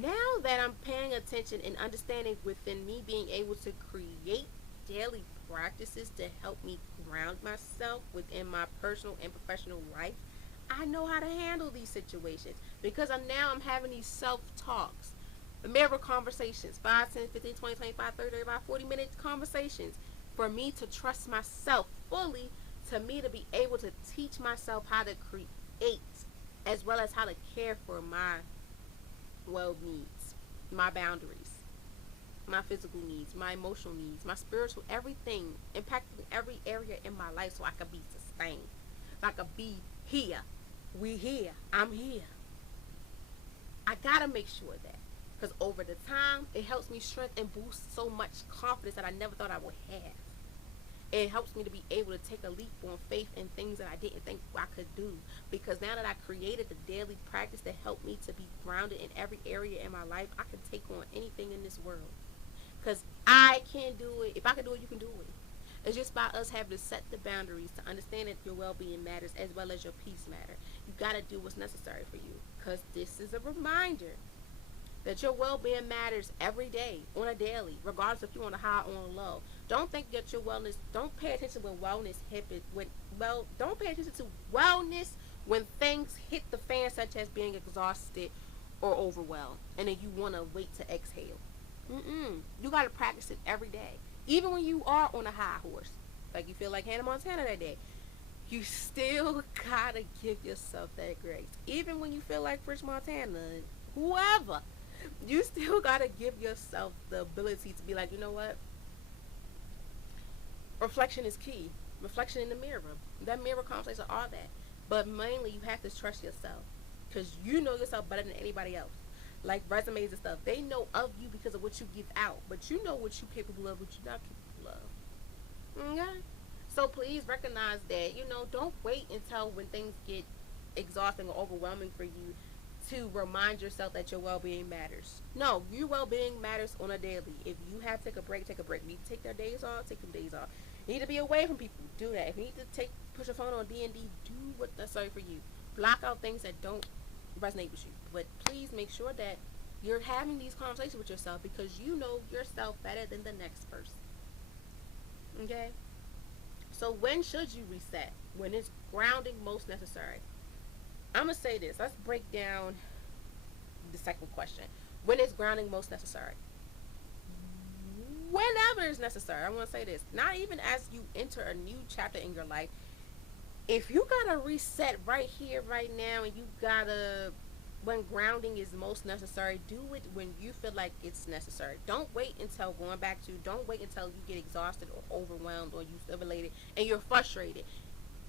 now that I'm paying attention and understanding within me being able to create daily practices to help me ground myself within my personal and professional life, I know how to handle these situations because I'm having these self talks, the mirror conversations, 5, 10, 15, 20, 25, 30, 35, 40-minute conversations for me to trust myself fully, to me to be able to teach myself how to create as well as how to care for my well needs, my boundaries, my physical needs, my emotional needs, my spiritual, everything, impacting every area in my life so I could be sustained. So I could be here. We here. I'm here. I gotta make sure of that. Because over the time, it helps me strengthen and boost so much confidence that I never thought I would have. It helps me to be able to take a leap on faith in things that I didn't think I could do. Because now that I created the daily practice that helped me to be grounded in every area in my life, I can take on anything in this world. Because I can do it. If I can do it, you can do it. It's just by us having to set the boundaries to understand that your well-being matters as well as your peace matter. You got to do what's necessary for you. Because this is a reminder that your well-being matters every day, on a daily, regardless if you're on a high or on a low. Don't think that your wellness, don't pay attention when wellness don't pay attention to wellness when things hit the fan, such as being exhausted or overwhelmed, and then you want to wait to exhale. You got to practice it every day. Even when you are on a high horse, like you feel like Hannah Montana that day, you still got to give yourself that grace. Even when you feel like French Montana, whoever, you still got to give yourself the ability to be like, you know what? Reflection is key. Reflection in the mirror. That mirror conversation, all that. But mainly, you have to trust yourself because you know yourself better than anybody else. Like resumes and stuff, they know of you because of what you give out, but you know what you're capable of, what you're not capable of. Okay? So please recognize that, don't wait until when things get exhausting or overwhelming for you to remind yourself that your well-being matters. No, your well-being matters on a daily. If you have to take a break, take a break. If you need to take their days off, take them days off. You need to be away from people, do that. If you need to push your phone on D&D, do what's necessary for you. Block out things that don't resonate with you. But please make sure that you're having these conversations with yourself because you know yourself better than the next person. Okay? So when should you reset? When it's grounding most necessary. I'm going to say this. Let's break down the second question. When is grounding most necessary? Whenever it's necessary. I want to say this. Not even as you enter a new chapter in your life. If you got to reset right here, right now, and you got to, when grounding is most necessary, do it when you feel like it's necessary. Don't wait until don't wait until you get exhausted or overwhelmed or you stimulated and you're frustrated.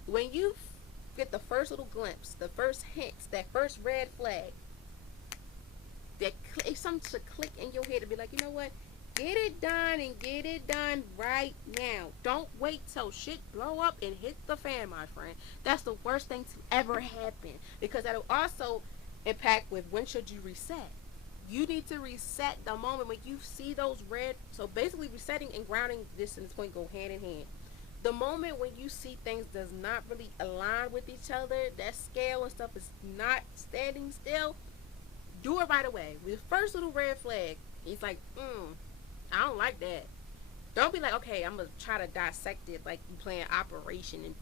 When you get the first little glimpse, the first hints, that first red flag, that something should click in your head to be like, you know what? Get it done and get it done right now. Don't wait till shit blow up and hit the fan, my friend. That's the worst thing to ever happen because that'll also impact with when should you reset. You need to reset the moment when you see those red. So basically resetting and grounding this and this point go hand in hand. The moment when you see things does not really align with each other, that scale and stuff is not standing still, do it right away. With the first little red flag, it's like, I don't like that. Don't be like, okay, I'm going to try to dissect it like you playing Operation and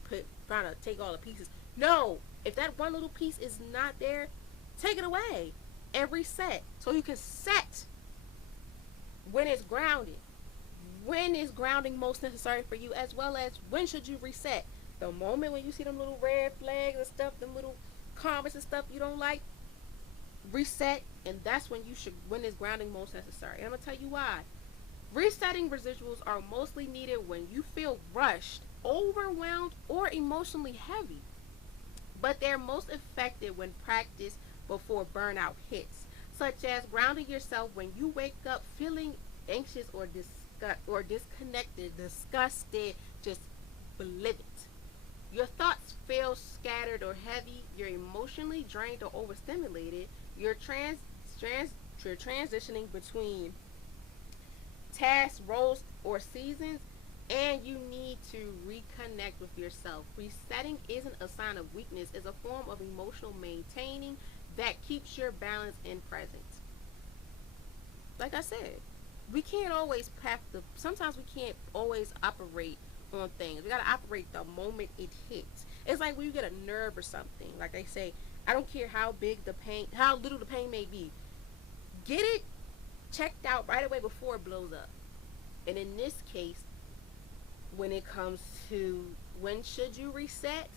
trying to take all the pieces. No, if that one little piece is not there, take it away and reset so you can set when it's grounded. When is grounding most necessary for you, as well as when should you reset? The moment when you see them little red flags and stuff, them little comments and stuff you don't like, reset, and that's when when is grounding most necessary. And I'm going to tell you why. Resetting residuals are mostly needed when you feel rushed, overwhelmed, or emotionally heavy. But they're most effective when practiced before burnout hits, such as grounding yourself when you wake up feeling anxious or disconnected, disgusted, just livid. Your thoughts feel scattered or heavy. You're emotionally drained or overstimulated. You're trans you're transitioning between tasks, roles, or seasons, and you need to reconnect with yourself. Resetting isn't a sign of weakness, it's a form of emotional maintaining that keeps your balance in present. Like I said, we can't always have the sometimes we can't always operate on things. We gotta operate the moment it hits. It's like when you get a nerve or something. Like they say, I don't care how big the pain, how little the pain may be. Get it checked out right away before it blows up. And in this case, when it comes to when should you reset,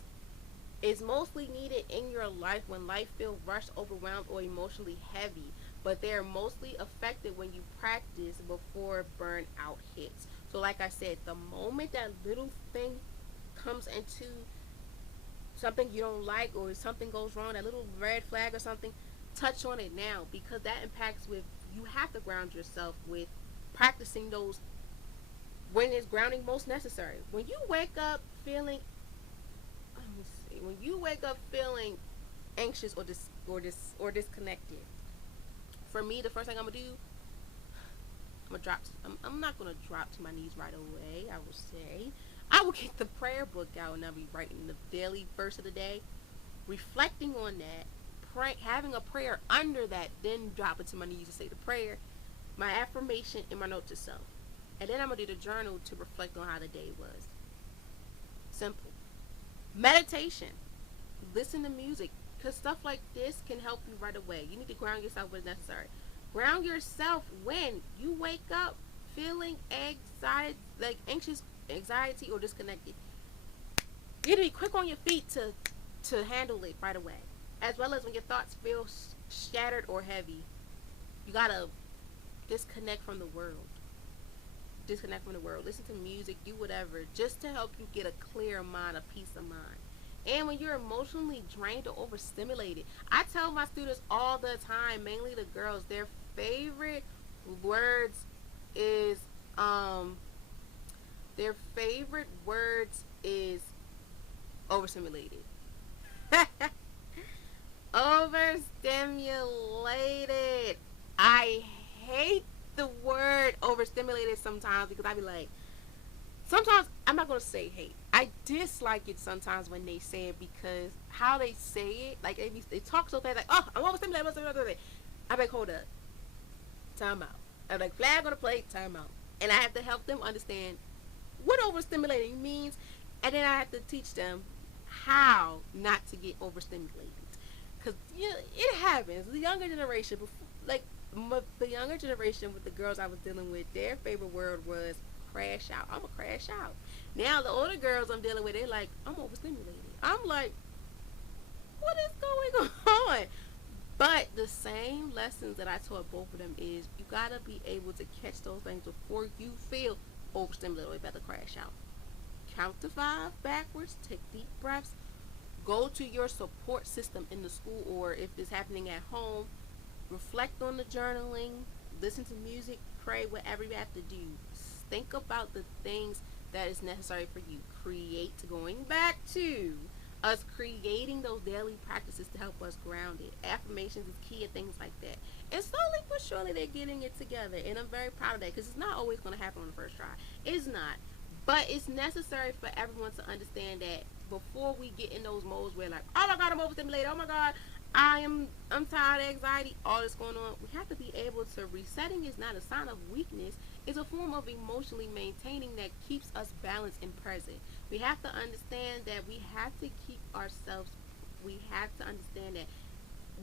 is mostly needed in your life when life feels rushed, overwhelmed, or emotionally heavy. But they are mostly effective when you practice before burnout hits. So, like I said, the moment that little thing comes into something you don't like or something goes wrong, that little red flag or something, touch on it now because that impacts with you have to ground yourself with practicing those when it's grounding most necessary. When you wake up feeling let me see, when you wake up feeling anxious or disconnected, for me, the first thing I'm gonna do, I'm gonna drop. I'm not gonna drop to my knees right away. I will say, I will get the prayer book out and I'll be writing the daily verse of the day, reflecting on that, having a prayer under that, then dropping to my knees to say the prayer, my affirmation, and my note to self, and then I'm gonna do the journal to reflect on how the day was. Simple. Meditation. Listen to music because stuff like this can help you right away. You need to ground yourself when necessary. Ground yourself when you wake up feeling anxious, anxiety, or disconnected. You need to be quick on your feet to handle it right away. As well as when your thoughts feel shattered or heavy, you gotta disconnect from the world. Disconnect from the world. Listen to music, do whatever, just to help you get a clear mind, a peace of mind. And when you're emotionally drained or overstimulated, I tell my students all the time, mainly the girls, their favorite words is their favorite words is overstimulated. Overstimulated. I hate the word overstimulated sometimes because I be like, sometimes I'm not gonna say hate. I dislike it sometimes when they say it because how they say it, like they talk so fast, like, oh, I'm overstimulated. I'm like, hold up, time out. I'm like, flag on the plate, time out, and I have to help them understand what overstimulating means, and then I have to teach them how not to get overstimulated, because it happens. The younger generation, like the younger generation with the girls I was dealing with, their favorite word was crash out. I'm a crash out. Now the older girls I'm dealing with, they're like, I'm overstimulated. I'm like, what is going on? But the same lessons that I taught both of them is you gotta be able to catch those things before you feel overstimulated or about to crash out. Count to 5 backwards, take deep breaths, go to your support system in the school or if it's happening at home, reflect on the journaling, listen to music, pray, whatever you have to do. Think about the things that is necessary for you. Create, going back to us creating those daily practices to help us ground it. Affirmations is key and things like that. And slowly but surely they're getting it together. And I'm very proud of that because it's not always going to happen on the first try. It's not. But it's necessary for everyone to understand that before we get in those modes where like, oh my God, I'm overstimulated. Oh my God, I'm tired of anxiety, all this going on. We have to be able to resetting is not a sign of weakness. It's a form of emotionally maintaining that keeps us balanced and present. We have to understand that we have to keep ourselves we have to understand that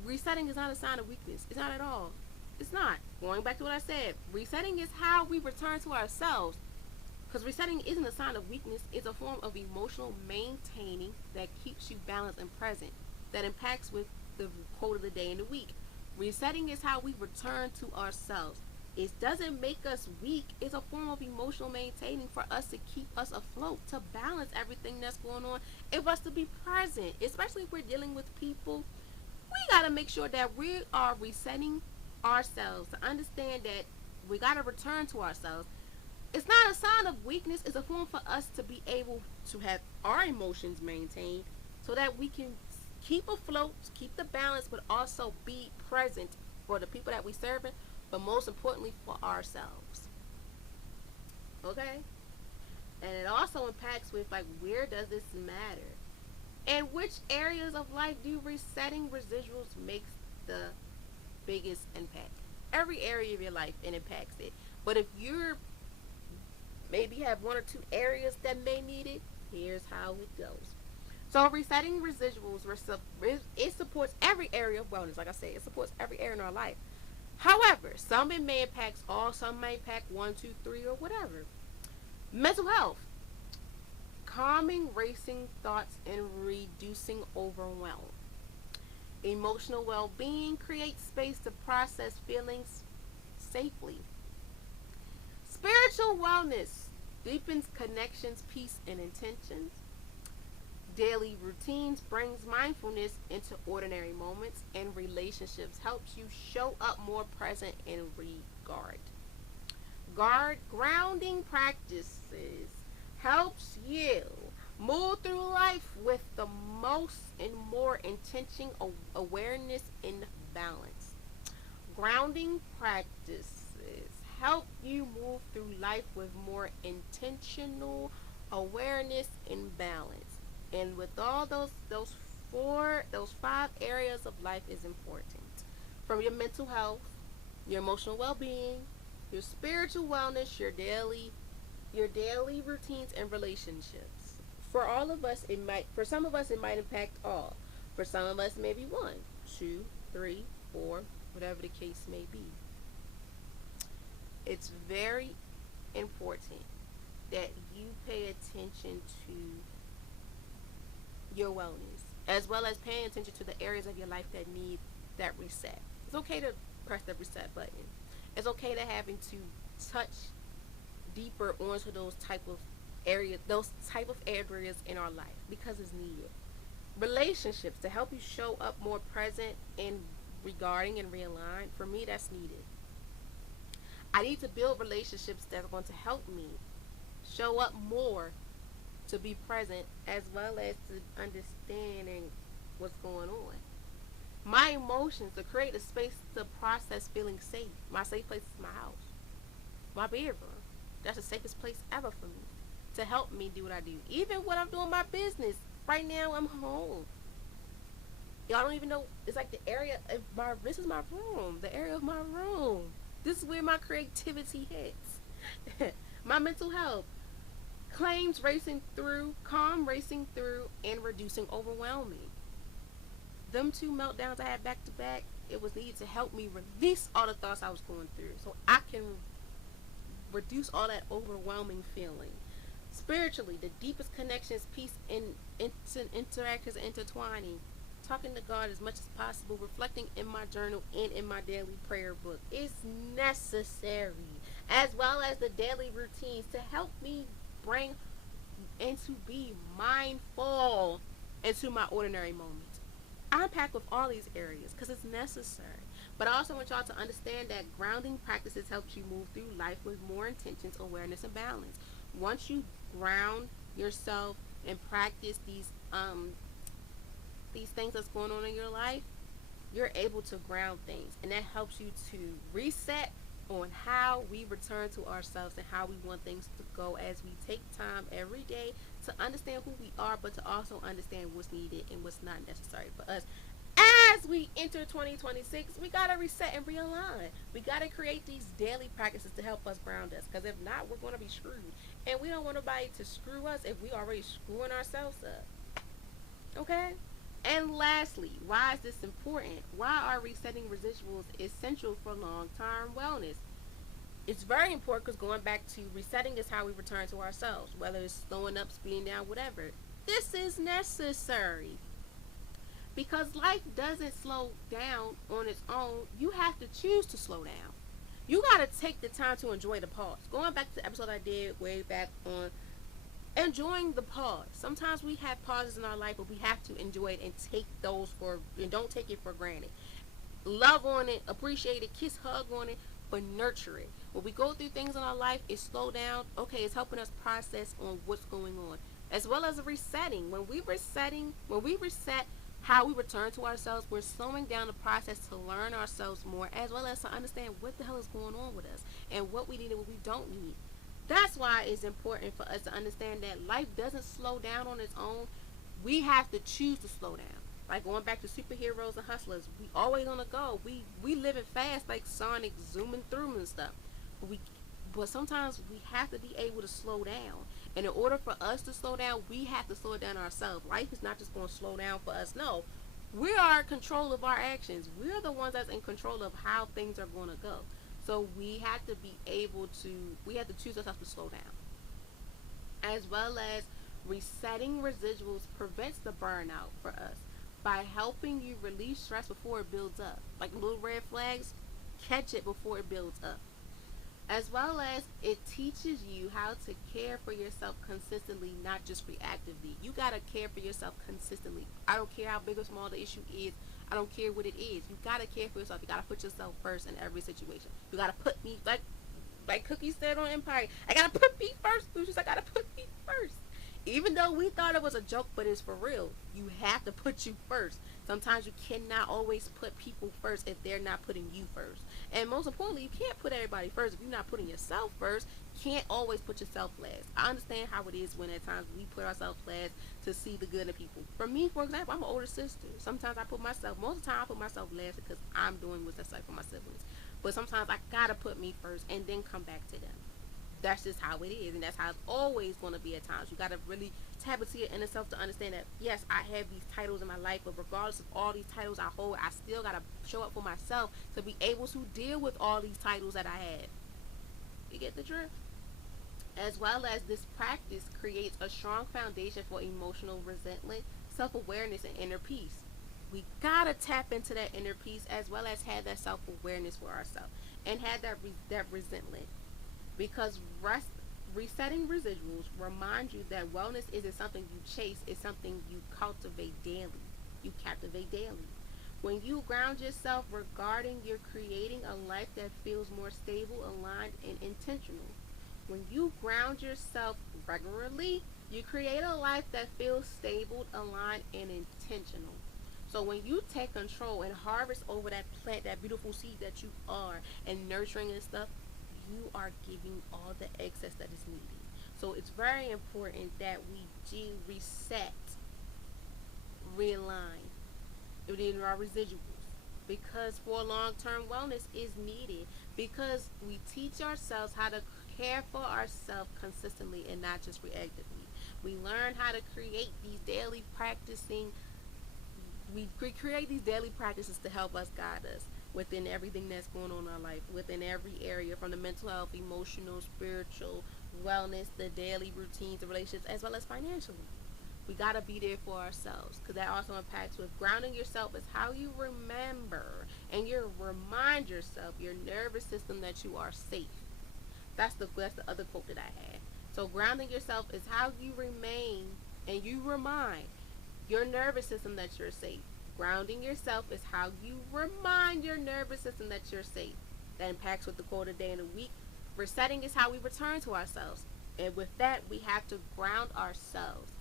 resetting is not a sign of weakness. It's not at all. It's not. Going back to what I said, resetting is how we return to ourselves. Because resetting isn't a sign of weakness, it's a form of emotional maintaining that keeps you balanced and present, that impacts with the quote of the day and the week. Resetting is how we return to ourselves. It doesn't make us weak. It's a form of emotional maintaining for us to keep us afloat, to balance everything that's going on, and for us to be present, especially if we're dealing with people. We got to make sure that we are resetting ourselves to understand that we got to return to ourselves. It's not a sign of weakness, it's a form for us to be able to have our emotions maintained so that we can keep afloat, keep the balance, but also be present for the people that we serve, but most importantly for ourselves. Okay? And it also impacts with like, where does this matter? And which areas of life do resetting residuals makes the biggest impact? Every area of your life, it impacts it. But if you're maybe have one or two areas that may need it, here's how it goes. So resetting residuals, it supports every area of wellness. Like I said, it supports every area in our life. However, some it may impact all, some may impact one, two, three, or whatever. Mental health, calming racing thoughts and reducing overwhelm. Emotional well-being creates space to process feelings safely. Spiritual wellness deepens connections, peace, and intentions. Daily routines brings mindfulness into ordinary moments, and relationships helps you show up more present in regard. Grounding practices helps you move through life with the most and more intention, awareness, and balance. Grounding practices help you move through life with more intentional awareness and balance. And with all those five areas of life is important. From your mental health, your emotional well-being, your spiritual wellness, your daily routines and relationships. For all of us, for some of us it might impact all. For some of us maybe one, two, three, four, whatever the case may be. It's very important that you pay attention to your wellness, as well as paying attention to the areas of your life that need that reset. It's okay to press the reset button. It's okay to having to touch deeper onto those type of areas in our life because it's needed. Relationships to help you show up more present and regarding and realign. For me, that's needed. I need to build relationships that are going to help me show up more to be present as well as to understanding what's going on. My emotions to create a space to process feeling safe. My safe place is my house, my bedroom. That's the safest place ever for me to help me do what I do. Even when I'm doing my business, right now I'm home. Y'all don't even know. It's like the area of this is my room, the area of my room. This is where my creativity hits. My mental health, calm racing through, and reducing overwhelming. Them two meltdowns I had back to back, it was needed to help me release all the thoughts I was going through so I can reduce all that overwhelming feeling. Spiritually, the deepest connections, peace, and interactions intertwining. Talking to God as much as possible, reflecting in my journal and in my daily prayer book is necessary, as well as the daily routines to help me bring and to be mindful into my ordinary moments. I unpack with all these areas because it's necessary. But I also want y'all to understand that grounding practices helps you move through life with more intentions, awareness, and balance. Once you ground yourself and practice these things that's going on in your life, you're able to ground things, and that helps you to reset on how we return to ourselves and how we want things to go as we take time every day to understand who we are, but to also understand what's needed and what's not necessary for us. As we enter 2026, we got to reset and realign. We got to create these daily practices to help us ground us, because if not, we're going to be screwed. And we don't want nobody to screw us if we already screwing ourselves up. Okay? And lastly, why is this important? Why are resetting residuals essential for long-term wellness? It's very important because going back to resetting is how we return to ourselves, whether it's slowing up, speeding down, whatever. This is necessary because life doesn't slow down on its own. You have to choose to slow down. You got to take the time to enjoy the pause. Going back to the episode I did way back on Enjoying the pause. Sometimes we have pauses in our life, but we have to enjoy it and take those for and don't take it for granted. Love on it, appreciate it, kiss, hug on it, but nurture it. When we go through things in our life, it slow down. Okay, it's helping us process on what's going on, as well as a resetting. When we reset how we return to ourselves, we're slowing down the process to learn ourselves more, as well as to understand what the hell is going on with us and what we need and what we don't need. That's why it's important for us to understand that life doesn't slow down on its own. We have to choose to slow down. Like going back to superheroes and hustlers, we always on the go. We living fast like Sonic, zooming through and stuff. But we, but sometimes we have to be able to slow down. And in order for us to slow down, we have to slow down ourselves. Life is not just going to slow down for us. No, we are in control of our actions. We're the ones that's in control of how things are going to go. So we have to be able to. We have to choose ourselves to slow down, as well as resetting residuals prevents the burnout for us by helping you release stress before it builds up. Like little red flags, catch it before it builds up. As well as it teaches you how to care for yourself consistently, not just reactively. You gotta care for yourself consistently. I don't care how big or small the issue is. I don't care what it is. You gotta care for yourself. You gotta put yourself first in every situation. You gotta put me like Cookie said on Empire. I gotta put me first, Lucius. I gotta put me first. Even though we thought it was a joke, but it's for real. You have to put you first. Sometimes you cannot always put people first if they're not putting you first. And most importantly, you can't put everybody first if you're not putting yourself first. You can't always put yourself last. I understand how it is when at times we put ourselves last to see the good in people. For me, for example, I'm an older sister. Sometimes I put myself, most of the time I put myself last because I'm doing what's necessary for my siblings. But sometimes I gotta put me first and then come back to them. That's just how it is, and that's how it's always going to be at times. You got to really tap into your inner self to understand that yes, I have these titles in my life, but regardless of all these titles I hold, I still got to show up for myself to be able to deal with all these titles that I have. You get the drift? As well as this practice creates a strong foundation for emotional resentment, self-awareness, and inner peace. We gotta tap into that inner peace as well as have that self-awareness for ourselves and have that resentment, because resetting residuals remind you that wellness isn't something you chase, it's something you cultivate daily. You captivate daily. When you ground yourself regarding you're creating a life that feels more stable, aligned, and intentional. When you ground yourself regularly, you create a life that feels stable, aligned, and intentional. So when you take control and harvest over that plant, that beautiful seed that you are, and nurturing and stuff, you are giving all the excess that is needed. So it's very important that we do reset, realign within our residuals, because for long-term wellness is needed, because we teach ourselves how to care for ourselves consistently and not just reactively. We learn how to create these daily practicing we create these daily practices to help us guide us within everything that's going on in our life, within every area, from the mental health, emotional, spiritual, wellness, the daily routines, the relationships, as well as financially. We gotta be there for ourselves, because that also impacts with grounding yourself is how you remember and you remind yourself, your nervous system, that you are safe. That's the other quote that I had. So grounding yourself is how you remain and you remind your nervous system that you're safe. Grounding yourself is how you remind your nervous system that you're safe. That impacts with the quote of the day and the week. Resetting is how we return to ourselves. And with that, we have to ground ourselves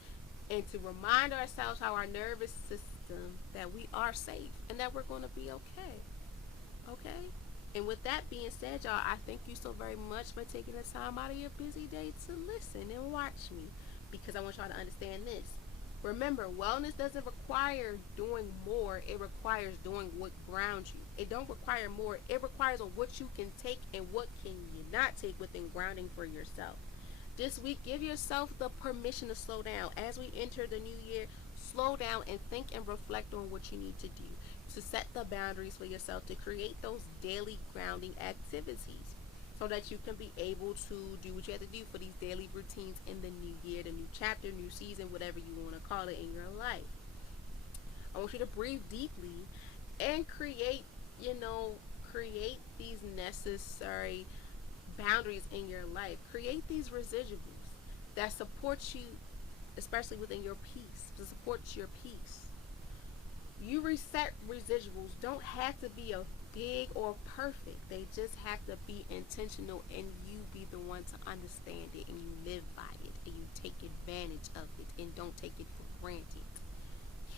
and to remind ourselves how our nervous system that we are safe and that we're going to be okay. Okay? And with that being said, y'all, I thank you so very much for taking the time out of your busy day to listen and watch me, because I want y'all to understand this. Remember, wellness doesn't require doing more. It requires doing what grounds you. It don't require more. It requires on what you can take and what can you not take within grounding for yourself. This week, give yourself the permission to slow down. As we enter the new year, slow down and think and reflect on what you need to do to set the boundaries for yourself, to create those daily grounding activities so that you can be able to do what you have to do for these daily routines in the new year, the new chapter, new season, whatever you want to call it in your life. I want you to breathe deeply and create these necessary boundaries in your life. Create these residuals. that supports you, especially within your peace, to support your peace. You reset residuals don't have to be a big or perfect. They just have to be intentional, and you be the one to understand it, and you live by it, and you take advantage of it, and don't take it for granted.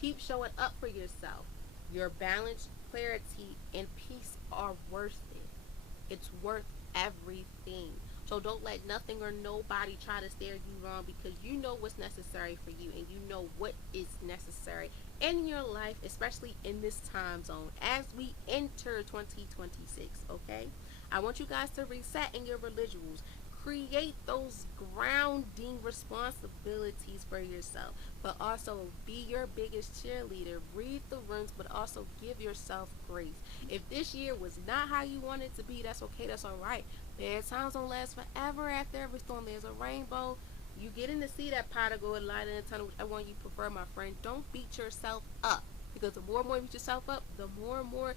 Keep showing up for yourself. Your balance, clarity, and peace are worth it. It's worth everything. So don't let nothing or nobody try to steer you wrong, because you know what's necessary for you, and you know what is necessary in your life, especially in this time zone as we enter 2026. Okay, I want you guys to reset in your residuals. Create those grounding responsibilities for yourself, but also be your biggest cheerleader. Read the rooms, but also give yourself grace. If this year was not how you want it to be, that's okay, that's all right. Bad times don't last forever. After every storm, there's a rainbow. You getting to see that pot of gold light in the tunnel, whichever one you prefer, my friend. Don't beat yourself up, because the more and more you beat yourself up, the more and more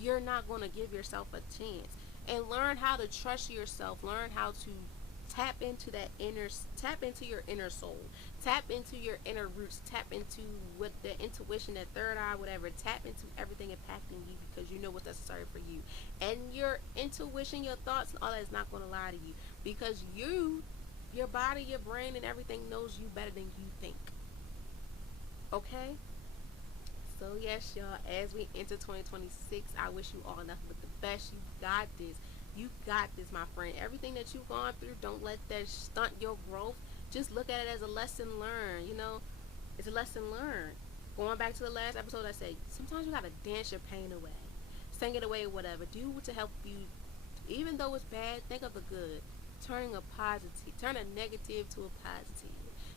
you're not going to give yourself a chance. And learn how to trust yourself. Learn how to tap into your inner soul, tap into your inner roots, tap into what the intuition, that third eye, whatever. Tap into everything impacting you, because you know what's necessary for you. And your intuition, your thoughts, and all that is not going to lie to you, because your body, your brain, and everything knows you better than you think. Okay. So yes, y'all, as we enter 2026, I wish you all nothing but the best. You got this. You got this, my friend. Everything that you've gone through, don't let that stunt your growth. Just look at it as a lesson learned. It's a lesson learned. Going back to the last episode, I said sometimes you gotta dance your pain away, sing it away, whatever. Do what to help you. Even though it's bad, think of the good. Turn a negative to a positive.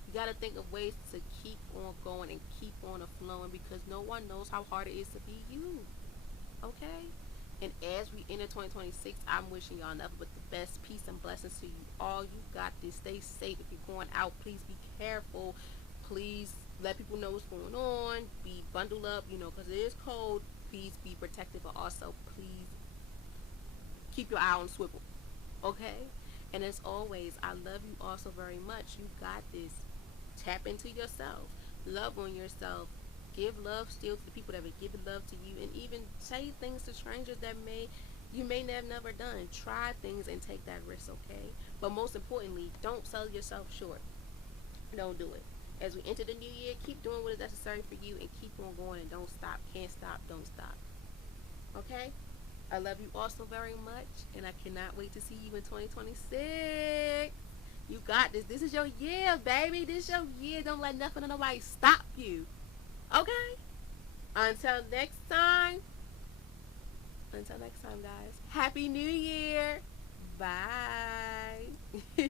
You got to think of ways to keep on going and keep on flowing, because no one knows how hard it is to be you. Okay? And as we enter 2026, I'm wishing y'all nothing but the best. Peace and blessings to you all. You got this. Stay safe. If you're going out, please be careful. Please let people know what's going on. Be bundled up, because it is cold. Please be protected, but also please keep your eye on the swivel. Okay? And as always, I love you all so very much. You got this. Tap into yourself. Love on yourself. Give love still to the people that have given love to you, and even say things to strangers that you may have never done. Try things and take that risk, okay? But most importantly, don't sell yourself short. Don't do it. As we enter the new year, keep doing what is necessary for you, and keep on going, and don't stop. Can't stop, don't stop. Okay? I love you all so very much, and I cannot wait to see you in 2026. You got this. This is your year, baby. This is your year. Don't let nothing or nobody stop you. Okay? Until next time. Until next time, guys. Happy New Year. Bye.